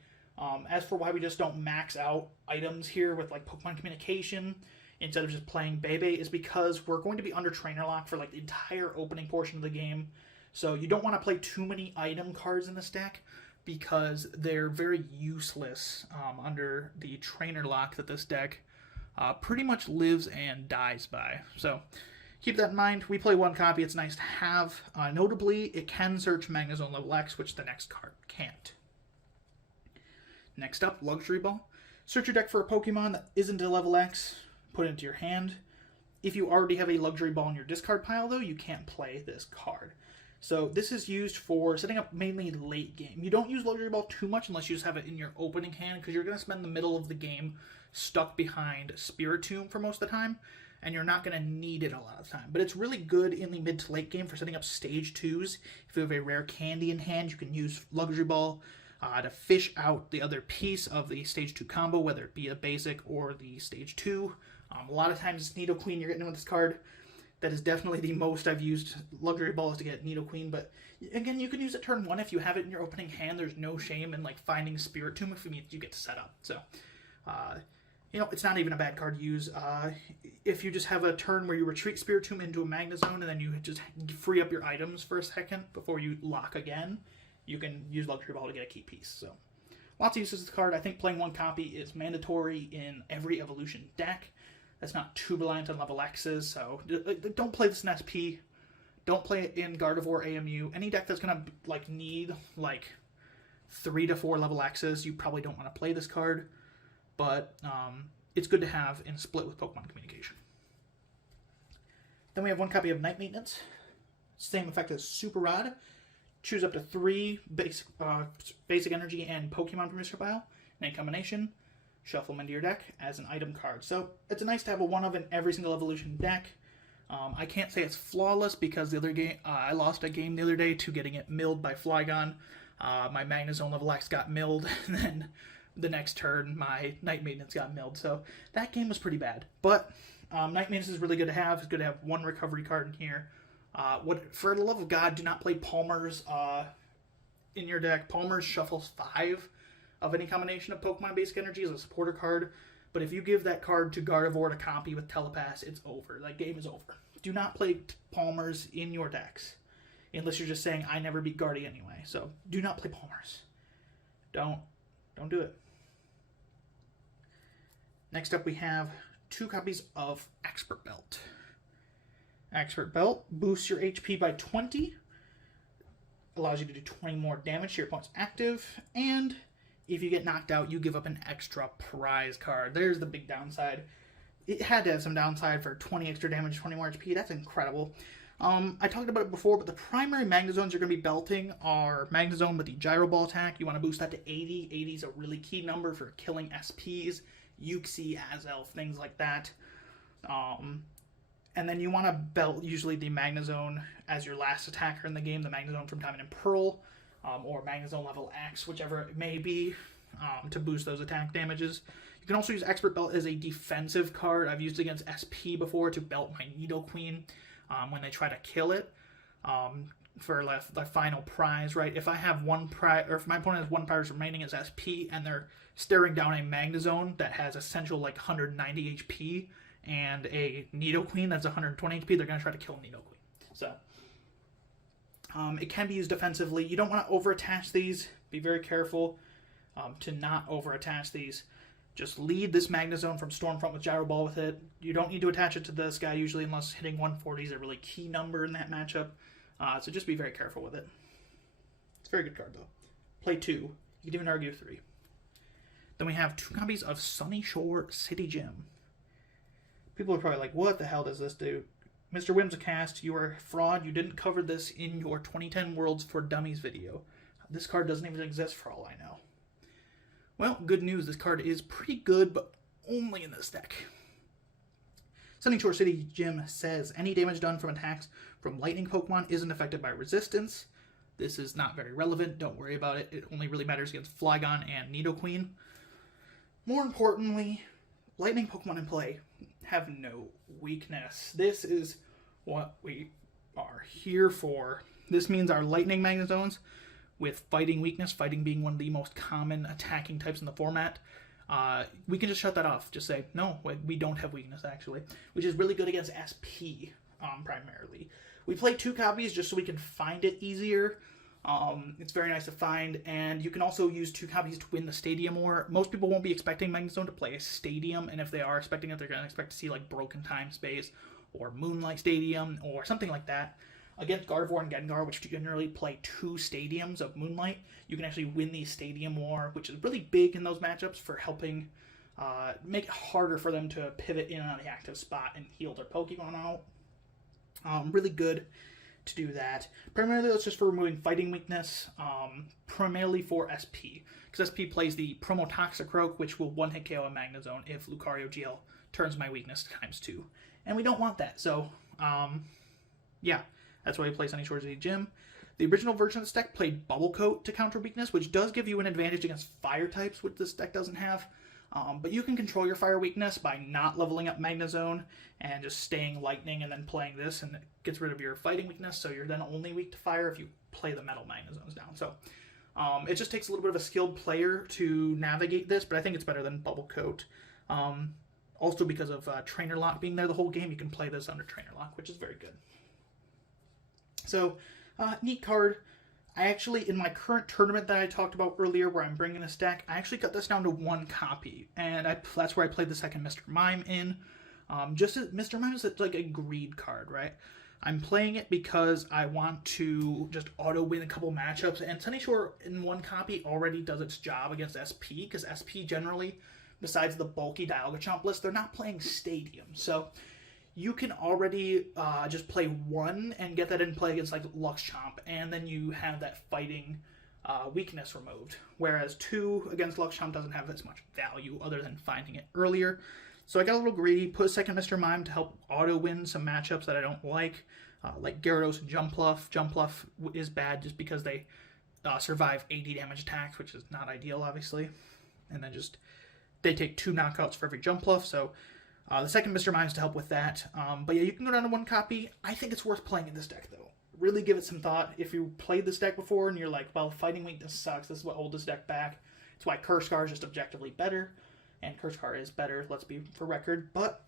As for why we just don't max out items here with like Pokemon Communication instead of just playing Bebe is because we're going to be under Trainer Lock for like the entire opening portion of the game. So you don't want to play too many item cards in this deck because they're very useless under the Trainer Lock that this deck pretty much lives and dies by. So keep that in mind. We play 1 copy. It's nice to have. Notably, it can search Magnezone level X, which the next card can't. Next up, Luxury Ball. Search your deck for a Pokemon that isn't a level X. Put it into your hand. If you already have a Luxury Ball in your discard pile, though, you can't play this card. So this is used for setting up mainly late game. You don't use Luxury Ball too much unless you just have it in your opening hand, because you're going to spend the middle of the game stuck behind Spirit Tomb for most of the time, and you're not going to need it a lot of the time. But it's really good in the mid to late game for setting up Stage 2s. If you have a Rare Candy in hand, you can use Luxury Ball to fish out the other piece of the Stage 2 combo, whether it be a basic or the Stage 2. A lot of times it's Nidoqueen you're getting with this card. That is definitely the most I've used Luxury Balls to get Nidoqueen, but again, you can use it turn 1 if you have it in your opening hand. There's no shame in like finding Spirit Tomb if you get to set up. So, it's not even a bad card to use. If you just have a turn where you retreat Spirit Tomb into a Magnezone and then you just free up your items for a second before you lock again, you can use Luxury Ball to get a key piece. So, lots of uses of the card. I think playing 1 copy is mandatory in every evolution deck. That's not too reliant on level X's, so don't play this in SP. Don't play it in Gardevoir AMU. Any deck that's going to need 3 to 4 level X's, you probably don't want to play this card, but it's good to have in split with Pokemon Communication. Then we have 1 copy of Night Maintenance. Same effect as Super Rod. Choose up to 3 basic energy and Pokemon from your discard pile in a combination. Shuffle them into your deck as an item card. So it's nice to have a one of in every single evolution deck. I can't say it's flawless because the other game I lost a game the other day to getting it milled by Flygon. My Magnezone level X got milled, and then the next turn my Night Maintenance got milled. So that game was pretty bad. But Night Maintenance is really good to have. It's good to have 1 recovery card in here. For the love of God, do not play Palmer's in your deck. Palmer's shuffles 5 of any combination of Pokemon Basic Energy as a supporter card. But if you give that card to Gardevoir to copy with Telepass, it's over. That game is over. Do not play Palmer's in your decks. Unless you're just saying, I never beat Guardy anyway. So, do not play Palmer's. Don't do it. Next up, we have 2 copies of Expert Belt. Expert Belt boosts your HP by 20. Allows you to do 20 more damage to your opponent's active. And if you get knocked out, you give up an extra prize card. There's the big downside. It had to have some downside for 20 extra damage, 20 more HP. That's incredible. I talked about it before, but the primary Magnezones you're going to be belting are Magnezone with the Gyro Ball attack. You want to boost that to 80. 80 is a really key number for killing SPs, Uxie, Azelf, things like that. And then you want to belt usually the Magnezone as your last attacker in the game, the Magnezone from Diamond and Pearl, or Magnezone level X, whichever it may be, to boost those attack damages. You can also use Expert Belt as a defensive card. I've used it against SP before to belt my Nidoqueen when they try to kill it for the final prize, right? If I have one prize, or if my opponent has 1 prize remaining as SP and they're staring down a Magnezone that has essential like 190 HP and a Nidoqueen that's 120 HP, they're going to try to kill Nidoqueen. So it can be used defensively. You don't want to over-attach these. Be very careful to not over-attach these. Just lead this Magnezone from Stormfront with Gyro Ball with it. You don't need to attach it to this guy usually unless hitting 140 is a really key number in that matchup. So just be very careful with it. It's a very good card though. Play 2. You could even argue 3. Then we have 2 copies of Sunny Shore City Gym. People are probably like, what the hell does this do? Mr. Whimsicast, you are a fraud. You didn't cover this in your 2010 Worlds for Dummies video. This card doesn't even exist for all I know. Well, good news. This card is pretty good, but only in this deck. Sunny Shore City Gym says, any damage done from attacks from lightning Pokemon isn't affected by resistance. This is not very relevant. Don't worry about it. It only really matters against Flygon and Nidoqueen. More importantly, lightning Pokemon in play have no weakness. This is what we are here for. This means our lightning Magnezones with fighting weakness, fighting being one of the most common attacking types in the format, we can just shut that off. Just say, no, we don't have weakness, actually, which is really good against SP, primarily. We play 2 copies just so we can find it easier. It's very nice to find, and you can also use 2 copies to win the Stadium War. Most people won't be expecting Magnezone to play a Stadium, and if they are expecting it, they're going to expect to see, like, Broken Time Space, or Moonlight Stadium, or something like that. Against Gardevoir and Gengar, which generally play 2 stadiums of Moonlight, you can actually win the Stadium War, which is really big in those matchups for helping make it harder for them to pivot in on the active spot and heal their Pokemon out. Really good to do that. Primarily, that's just for removing fighting weakness, primarily for SP. Because SP plays the Promo Toxicroak, which will 1-hit KO a Magnezone if Lucario GL turns my weakness ×2. And we don't want that, so, yeah. That's why we play Sunny Shore City Gym. The original version of this deck played Bubble Coat to counter weakness, which does give you an advantage against fire types, which this deck doesn't have. But you can control your fire weakness by not leveling up Magnezone and just staying lightning and then playing this, and it gets rid of your fighting weakness, so you're then only weak to fire if you play the metal Magnezones down. So it just takes a little bit of a skilled player to navigate this, but I think it's better than Bubble Coat. Also because of Trainer Lock being there the whole game, you can play this under Trainer Lock, which is very good. So, neat card. I actually, in my current tournament that I talked about earlier, where I'm bringing this deck, I actually cut this down to 1 copy, and that's where I played the second Mr. Mime in. Mr. Mime is like a greed card, right? I'm playing it because I want to just auto-win a couple matchups, and Sunyshore in one copy already does its job against SP, because SP generally, besides the bulky Dialga Chomp list, they're not playing Stadium. So you can already just play one and get that in play against like Lux Chomp, and then you have that fighting weakness removed. Whereas 2 against Lux Chomp doesn't have as much value other than finding it earlier. So I got a little greedy, put a second Mr. Mime to help auto-win some matchups that I don't like Gyarados and Jumpluff. Jumpluff is bad just because they survive 80 damage attacks, which is not ideal, obviously. And then just, they take 2 knockouts for every Jumpluff, so the second Mr. Mime is to help with that. But yeah, you can go down to 1 copy. I think it's worth playing in this deck, though. Really give it some thought. If you played this deck before and you're like, well, Fighting Weakness sucks, this is what holds this deck back. It's why Curse-Scar is just objectively better. And Curse-Scar is better, let's be for record. But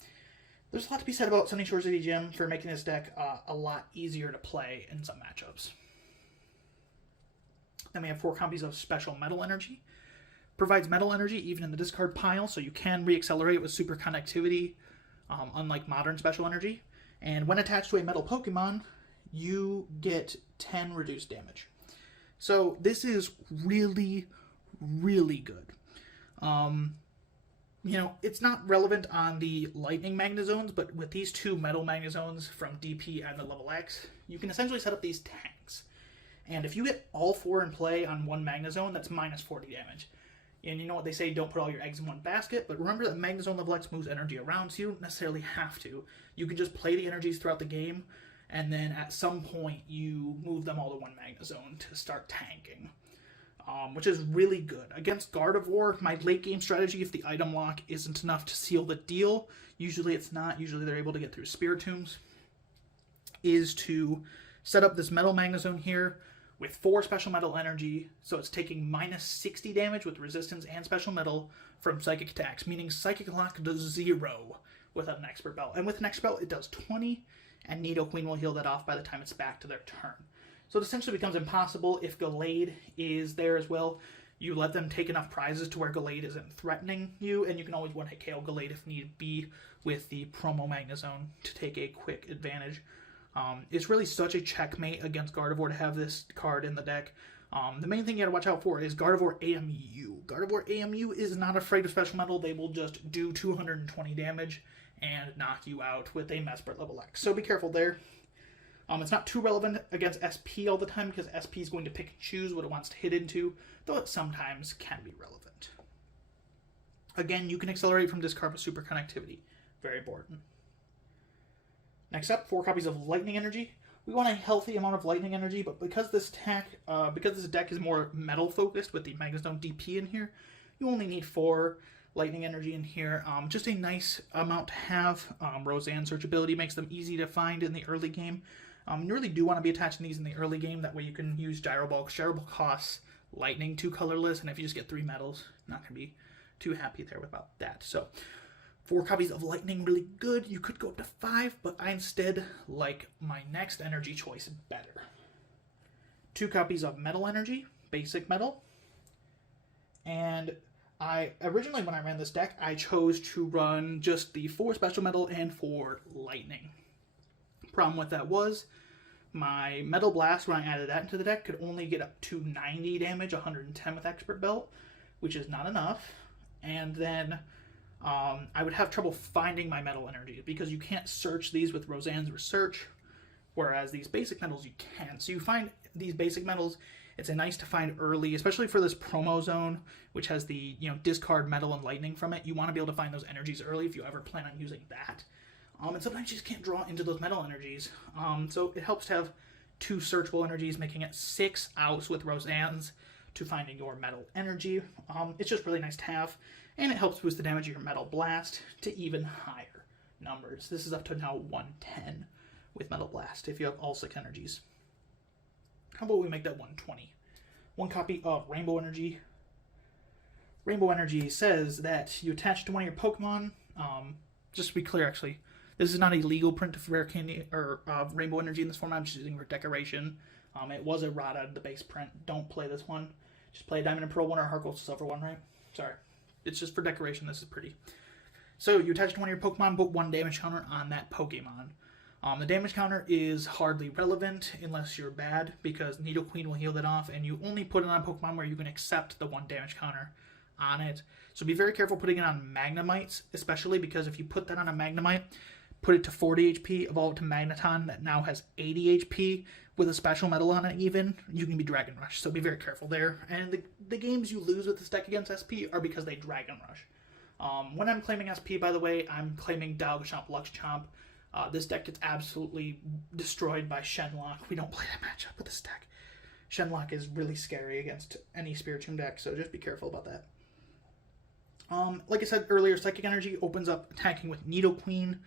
there's a lot to be said about Sunyshore City Gym for making this deck a lot easier to play in some matchups. Then we have 4 copies of Special Metal Energy. Provides metal energy even in the discard pile, so you can re-accelerate with super connectivity, unlike modern Special Energy. And when attached to a metal Pokemon, you get 10 reduced damage. So this is really, really good. You know, it's not relevant on the Lightning Magnezones, but with these 2 Metal Magnezones from DP and the Level X, you can essentially set up these tanks. And if you get all 4 in play on 1 Magnezone, that's minus 40 damage. And you know what they say, don't put all your eggs in one basket, but remember that Magnezone Level X moves energy around, so you don't necessarily have to. You can just play the energies throughout the game, and then at some point you move them all to 1 Magnezone to start tanking. Which is really good. Against Gardevoir, my late game strategy, if the item lock isn't enough to seal the deal, usually it's not, usually they're able to get through Spiritombs, is to set up this Metal Magnezone here with 4 Special Metal Energy, so it's taking minus 60 damage with Resistance and Special Metal from Psychic attacks, meaning Psychic Lock does 0 without an Expert Belt. And with an Expert Belt, it does 20, and Nidoqueen will heal that off by the time it's back to their turn. So it essentially becomes impossible if Gallade is there as well. You let them take enough prizes to where Gallade isn't threatening you, and you can always one-hit KO Gallade if need be with the promo Magnezone to take a quick advantage. It's really such a checkmate against Gardevoir to have this card in the deck. The main thing you gotta watch out for is Gardevoir AMU. Gardevoir AMU is not afraid of Special Metal. They will just do 220 damage and knock you out with a Mesprit Level X. So be careful there. It's not too relevant against SP all the time because SP is going to pick and choose what it wants to hit into, though it sometimes can be relevant. Again, you can accelerate from discard with super connectivity. Very important. Next up, 4 copies of Lightning Energy. We want a healthy amount of Lightning Energy, but because this deck is more metal focused with the Magnezone DP in here, you only need 4 Lightning Energy in here. Just a nice amount to have. Roseanne searchability makes them easy to find in the early game. You really do want to be attaching these in the early game, that way you can use Gyro Ball. Gyro Ball costs Lightning 2 colorless, and if you just get 3 metals, not going to be too happy there about that. So 4 copies of Lightning, really good. You could go up to 5, but I instead like my next energy choice better. 2 copies of Metal Energy, Basic Metal. And I originally, when I ran this deck, I chose to run just the 4 Special Metal and 4 Lightning. Problem with that was, my Metal Blast, when I added that into the deck, could only get up to 90 damage, 110 with Expert Belt, which is not enough. And then I would have trouble finding my Metal Energy, because you can't search these with Roseanne's Research, whereas these basic metals you can. So you find these basic metals, it's nice to find early, especially for this promo zone, which has the discard Metal and Lightning from it. You want to be able to find those energies early if you ever plan on using that. And sometimes you just can't draw into those Metal Energies. So it helps to have 2 searchable energies, making it 6 outs with Roseanne's to finding your Metal Energy. It's just really nice to have, and it helps boost the damage of your Metal Blast to even higher numbers. This is up to now 110 with Metal Blast if you have all 6 energies. How about we make that 120? 1 copy of Rainbow Energy. Rainbow Energy says that you attach it to one of your Pokemon. Just to be clear, actually, this is not a legal print of Rare Candy or Rainbow Energy in this format. I'm just using it for decoration. It was a errata, the base print. Don't play this one. Just play a Diamond and Pearl one or a Heart Gold Silver one, right? Sorry. It's just for decoration. This is pretty. So you attach it to one of your Pokemon, put 1 damage counter on that Pokemon. The damage counter is hardly relevant unless you're bad, because Nidoqueen will heal that off, and you only put it on Pokemon where you can accept the 1 damage counter on it. So be very careful putting it on Magnemites, especially because if you put that on a Magnemite, put it to 40 HP, evolve it to Magneton that now has 80 HP with a special metal on it even, you can be Dragon Rush. So be very careful there. And the games you lose with this deck against SP are because they Dragon Rush. When I'm claiming SP, by the way, I'm claiming Dialga Lux Chomp. This deck gets absolutely destroyed by Shenlock. We don't play that matchup with this deck. Shenlock is really scary against any Spiritomb deck, so just be careful about that. Like I said earlier, Psychic Energy opens up attacking with Nidoqueen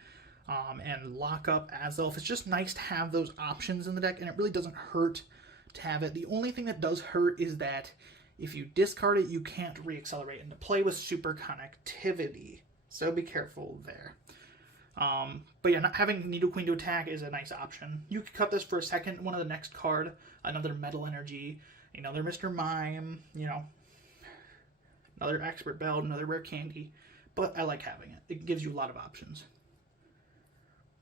and Lockup, Azelf. It's just nice to have those options in the deck, and it really doesn't hurt to have it. The only thing that does hurt is that if you discard it, you can't reaccelerate into play with Super Connectivity. So be careful there. But yeah, not having Nidoqueen to attack is a nice option. You could cut this for a second one of the next card, another Metal Energy, another Mr. Mime, another Expert Belt, another Rare Candy, but I like having it. It gives you a lot of options.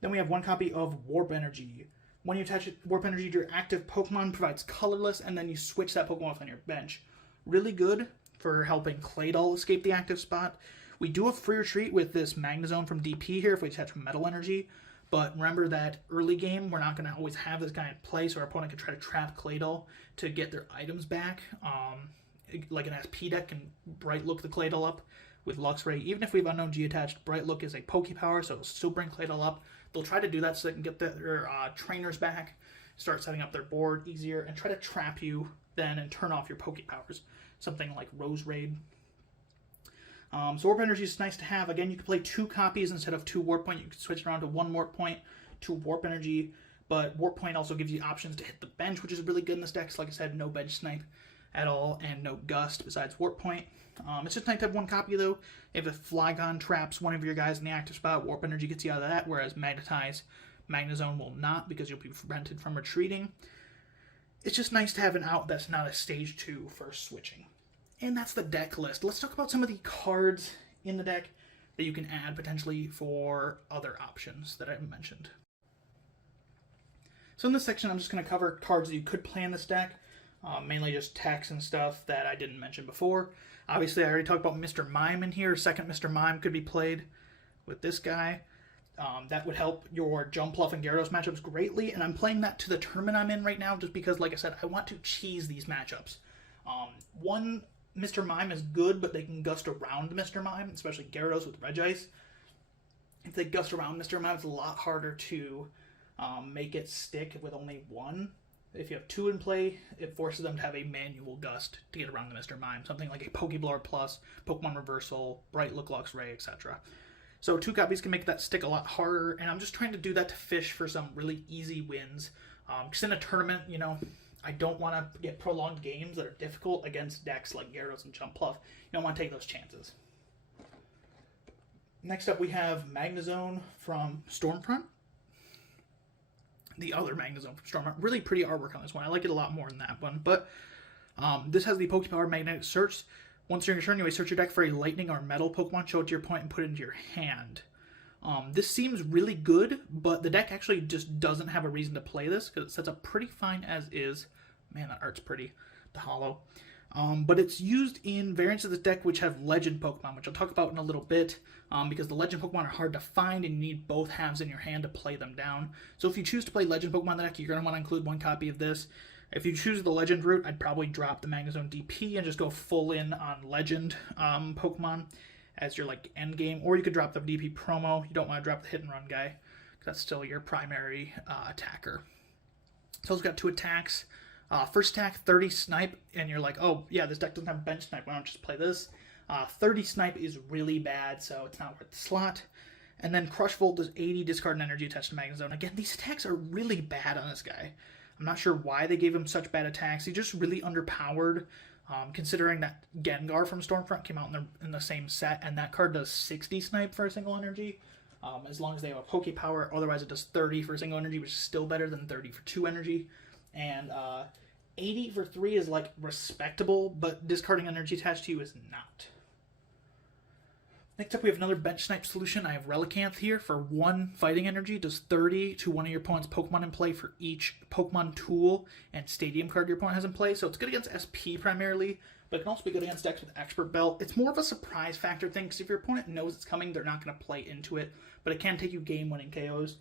Then we have 1 copy of Warp Energy. When you attach Warp Energy to your active Pokemon, provides colorless, and then you switch that Pokemon off on your bench. Really good for helping Claydol escape the active spot. We do a free retreat with this Magnezone from DP here if we attach Metal Energy, but remember that early game, we're not going to always have this guy in play, so our opponent can try to trap Claydol to get their items back. Like an SP deck can Bright Look the Claydol up with Luxray. Even if we have Unknown G attached, Bright Look is a Pokepower, so it'll still bring Claydol up. They'll try to do that so they can get their trainers back, start setting up their board easier, and try to trap you then and turn off your Pokepowers. Something like Rose Raid. So Warp Energy is nice to have. Again, you can play 2 copies instead of 2 Warp Point. You can switch around to 1 Warp Point, 2 Warp Energy, but Warp Point also gives you options to hit the bench, which is really good in this deck. So like I said, no bench snipe at all, and no Gust besides Warp Point. It's just nice to have 1 copy though. If a Flygon traps one of your guys in the active spot, Warp Energy gets you out of that, whereas Magnezone will not, because you'll be prevented from retreating. It's just nice to have an out that's not a stage 2 for switching. And that's the deck list. Let's talk about some of the cards in the deck that you can add potentially for other options that I've mentioned. So in this section, I'm just going to cover cards that you could play in this deck. Mainly just techs and stuff that I didn't mention before. Obviously, I already talked about Mr. Mime in here. Second Mr. Mime could be played with this guy. That would help your Jumpluff and Gyarados matchups greatly, and I'm playing that to the tournament I'm in right now just because, like I said, I want to cheese these matchups. One Mr. Mime is good, but they can gust around Mr. Mime, especially Gyarados with Regice. If they gust around Mr. Mime, it's a lot harder to make it stick with only 1. If you have 2 in play, it forces them to have a manual gust to get around the Mr. Mime. Something like a Pokeblower Plus, Pokemon Reversal, Bright Look, Luxray, etc. So 2 copies can make that stick a lot harder, and I'm just trying to do that to fish for some really easy wins. Because in a tournament, I don't want to get prolonged games that are difficult against decks like Gyarados and Jumpluff. You don't want to take those chances. Next up, we have Magnezone from Stormfront. The other Magnezone from Stormfront. Really pretty artwork on this one. I like it a lot more than that one. But this has the Pokepower Magnetic Search. Once during your turn, you may search your deck for a Lightning or Metal Pokemon, show it to your opponent, and put it into your hand. This seems really good, but the deck actually just doesn't have a reason to play this because it sets up pretty fine as is. Man, that art's pretty. The hollow. But it's used in variants of this deck which have Legend Pokemon, which I'll talk about in a little bit, because the Legend Pokemon are hard to find and you need both halves in your hand to play them down. So if you choose to play Legend Pokemon in the deck, you're going to want to include 1 copy of this. If you choose the Legend route, I'd probably drop the Magnezone DP and just go full in on Legend Pokemon as your end game, or you could drop the DP promo. You don't want to drop the hit and run guy, because that's still your primary attacker. So it's got 2 attacks. First attack, 30 snipe, and you're like, oh yeah, this deck doesn't have bench snipe, why don't I just play this? 30 snipe is really bad, so it's not worth the slot. And then Crush Volt does 80 discard and energy attached to Magnezone. Again, these attacks are really bad on this guy. I'm not sure why they gave him such bad attacks. He's just really underpowered, considering that Gengar from Stormfront came out in the same set, and that card does 60 snipe for a single energy, as long as they have a Pokepower. Otherwise, it does 30 for a single energy, which is still better than 30 for 2 energy. And 80 for 3 is respectable, but discarding energy attached to you is not. Next up, we have another bench snipe solution. I have Relicanth here for 1 fighting energy. Does 30 to one of your opponent's Pokemon in play for each Pokemon tool and stadium card your opponent has in play. So it's good against SP primarily, but it can also be good against decks with Expert Belt. It's more of a surprise factor thing, because if your opponent knows it's coming, they're not going to play into it, but it can take you game-winning KOs.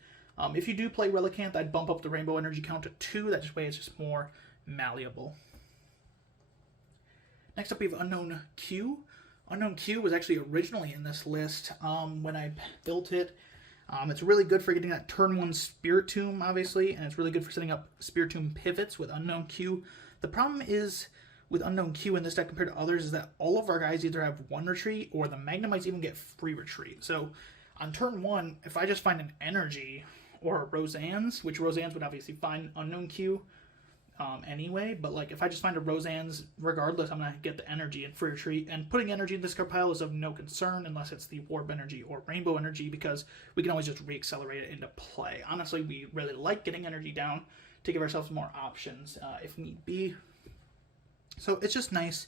If you do play Relicanth, I'd bump up the Rainbow Energy count to 2. That way it's just more malleable. Next up, we have Unknown Q. Unknown Q was actually originally in this list when I built it. It's really good for getting that turn 1 Spirit Tomb, obviously, and it's really good for setting up Spirit Tomb pivots with Unknown Q. The problem is, with Unknown Q in this deck compared to others, is that all of our guys either have 1 retreat, or the Magnemites even get free retreat. So, on turn 1, if I just find an Energy, or a Roseanne's, which Roseanne's would obviously find Unknown Q, anyway, but like if I just find a Roseanne's, regardless, I'm gonna get the energy and free retreat. And putting energy in this card pile is of no concern unless it's the Warp Energy or Rainbow Energy, because we can always just re-accelerate it into play. Honestly, we really like getting energy down to give ourselves more options if need be. So it's just nice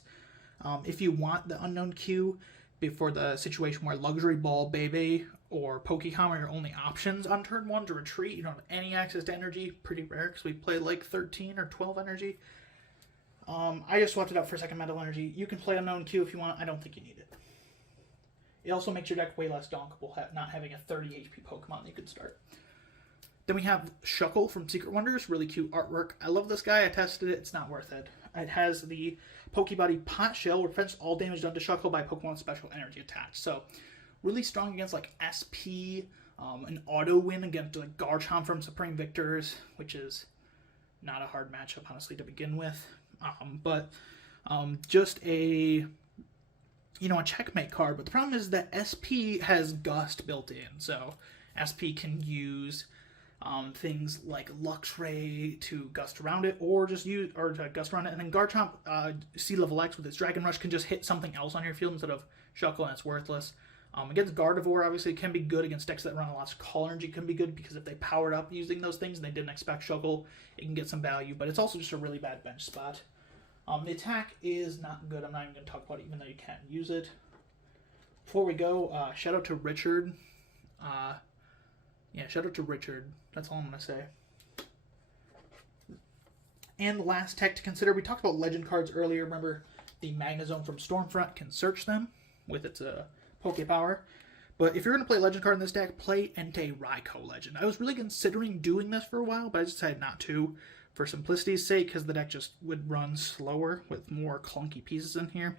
if you want the Unknown Q before the situation where Luxury Ball, Bebe, or Pokemon are your only options on turn 1 to retreat. You don't have any access to energy. Pretty rare, because we play like 13 or 12 energy. I just swapped it out for second metal energy. You can play Unknown Q if you want. I don't think you need it. It also makes your deck way less donkable, not having a 30 HP Pokemon that you could start. Then we have Shuckle from Secret Wonders. Really cute artwork. I love this guy. I tested it. It's not worth it. It has the Pokebody Pot Shell, which prevents all damage done to Shuckle by Pokemon with special energy attached. So, really strong against like SP, an auto win against like Garchomp from Supreme Victors, which is not a hard matchup, honestly, to begin with. But just a checkmate card. But the problem is that SP has Gust built in, so SP can use things like Luxray to gust around it, or to gust around it, and then Garchomp Sea Level X with its Dragon Rush can just hit something else on your field instead of Shuckle, and it's worthless. Against Gardevoir, obviously, it can be good. Against decks that run a lot of Call Energy, can be good, because if they powered up using those things and they didn't expect Shuckle, it can get some value, but it's also just a really bad bench spot. The attack is not good. I'm not even going to talk about it, even though you can't use it. Before we go, shout out to Richard. Shout out to Richard. That's all I'm going to say. And the last tech to consider, we talked about legend cards earlier. Remember, the Magnezone from Stormfront can search them with its Poke Power. But if you're going to play legend card in this deck, play Entei Raikou Legend. I was really considering doing this for a while, but I decided not to for simplicity's sake, because the deck just would run slower with more clunky pieces in here.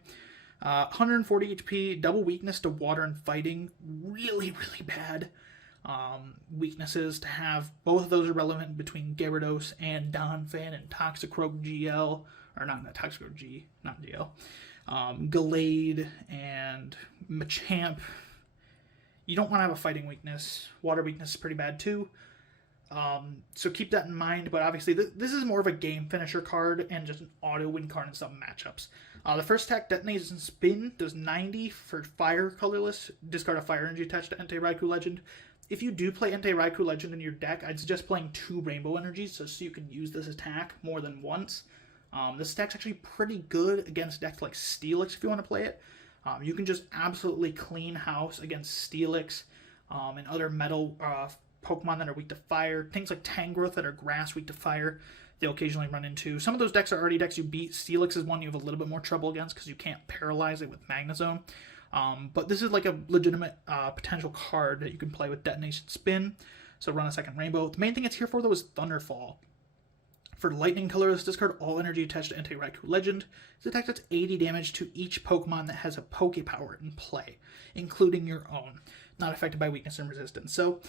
140 HP, double weakness to water and fighting. Really, really bad weaknesses to have. Both of those are relevant between Gyarados and Donphan and Toxicroak GL. Or not Toxicroak G, not GL. Gallade and Machamp. You don't want to have a fighting weakness. Water weakness is pretty bad too. So keep that in mind, but obviously this is more of a game finisher card and just an auto win card in some matchups. The first attack detonates and spin, does 90 for fire colorless, discard a fire energy attached to Entei Raikou Legend. If you do play Entei Raikou Legend in your deck, I'd suggest playing 2 rainbow energies so you can use this attack more than once. This attack's actually pretty good against decks like Steelix if you want to play it. You can just absolutely clean house against Steelix and other metal Pokemon that are weak to fire. Things like Tangrowth that are grass weak to fire, they'll occasionally run into. Some of those decks are already decks you beat. Steelix is one you have a little bit more trouble against because you can't paralyze it with Magnezone. But this is like a legitimate potential card that you can play with Detonation Spin. So run a second Rainbow. The main thing it's here for, though, is Thunderfall. For Lightning colorless, discard all energy attached to Entei Raikou Legend. This attack does 80 damage to each Pokemon that has a Poke Power in play, including your own. Not affected by weakness and resistance. So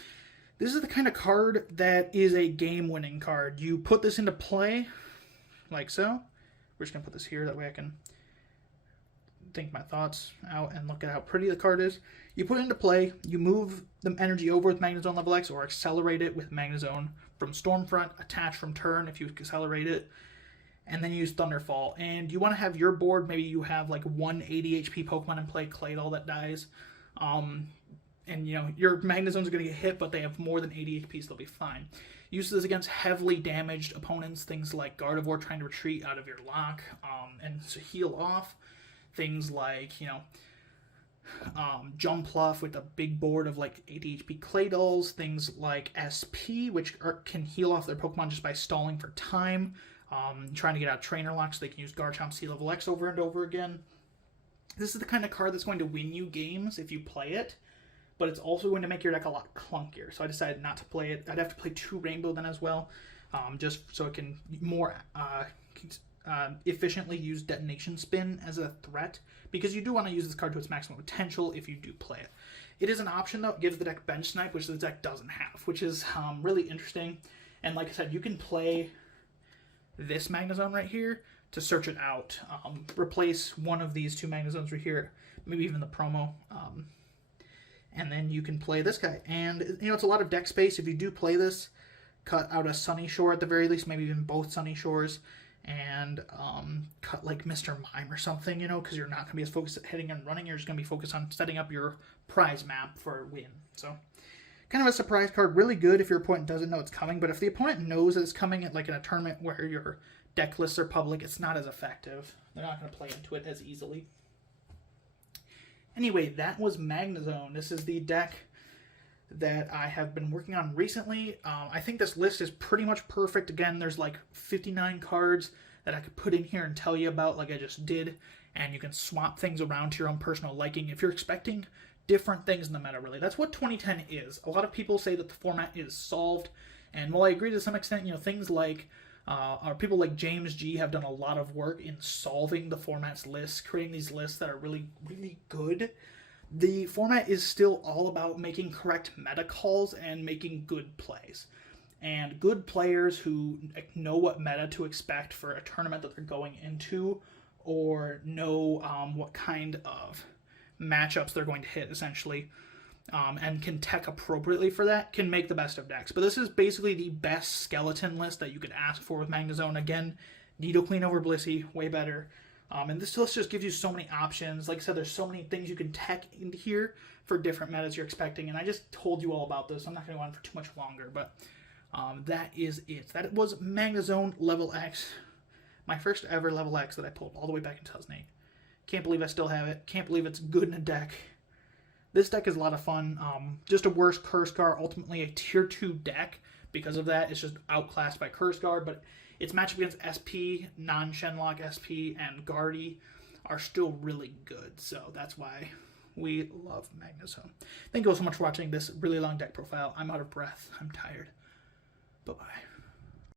this is the kind of card that is a game-winning card. You put this into play, like so. We're just going to put this here, that way I can think my thoughts out and look at how pretty the card is. You put it into play, you move the energy over with Magnezone level X, or accelerate it with Magnezone from Stormfront, attach from turn if you accelerate it, and then you use Thunderfall. And you want to have your board, maybe you have like 180 HP Pokemon in play, Claydol that dies. And your Magnezones are going to get hit, but they have more than 80 HP, so they'll be fine. Use this against heavily damaged opponents, things like Gardevoir trying to retreat out of your lock and to heal off. Things like, Jumpluff with a big board of like 80 HP Clay Dolls, things like SP, which can heal off their Pokemon just by stalling for time, trying to get out Trainer Lock so they can use Garchomp C-Level X over and over again. This is the kind of card that's going to win you games if you play it, but it's also going to make your deck a lot clunkier, so I decided not to play it. I'd have to play 2 Rainbow then as well, just so it can more efficiently use Detonation Spin as a threat, because you do want to use this card to its maximum potential if you do play it. It is an option, though. It gives the deck Bench Snipe, which the deck doesn't have, which is really interesting. And like I said, you can play this Magnezone right here to search it out. Replace one of these 2 Magnezones right here, maybe even the promo. And then you can play this guy. And, you know, it's a lot of deck space. If you do play this, cut out a Sunny Shore at the very least, maybe even both Sunny Shores, and cut like Mr. Mime or something, you know, because you're not going to be as focused at hitting and running. You're just going to be focused on setting up your prize map for a win. So, kind of a surprise card. Really good if your opponent doesn't know it's coming, but if the opponent knows it's coming at like in a tournament where your deck lists are public, it's not as effective. They're not going to play into it as easily. Anyway, that was Magnezone. This is the deck that I have been working on recently. I think this list is pretty much perfect. Again, there's like 59 cards that I could put in here and tell you about like I just did, and you can swap things around to your own personal liking if you're expecting different things in the meta, really. That's what 2010 is. A lot of people say that the format is solved, and while I agree to some extent, you know, things like people like James G have done a lot of work in solving the format's lists, creating these lists that are really, really good. The format is still all about making correct meta calls and making good plays. And good players who know what meta to expect for a tournament that they're going into, or know what kind of matchups they're going to hit, essentially, and can tech appropriately for that, can make the best of decks. But this is basically the best skeleton list that you could ask for with Magnezone. Again, Nidoqueen over Blissey, way better. And this list just gives you so many options. Like I said, there's so many things you can tech in here for different metas you're expecting. And I just told you all about this. I'm not going to go on for too much longer, but that is it. That was Magnezone Level X. My first ever Level X that I pulled all the way back in 2008. Can't believe I still have it. Can't believe it's good in a deck. This deck is a lot of fun. Just a worse Curse Guard, ultimately a tier 2 deck. Because of that, it's just outclassed by Curse Guard, but its matchup against SP, non-Shenlock SP, and Guardy are still really good. So that's why we love Magnezone. Thank you all so much for watching this really long deck profile. I'm out of breath. I'm tired. Bye-bye.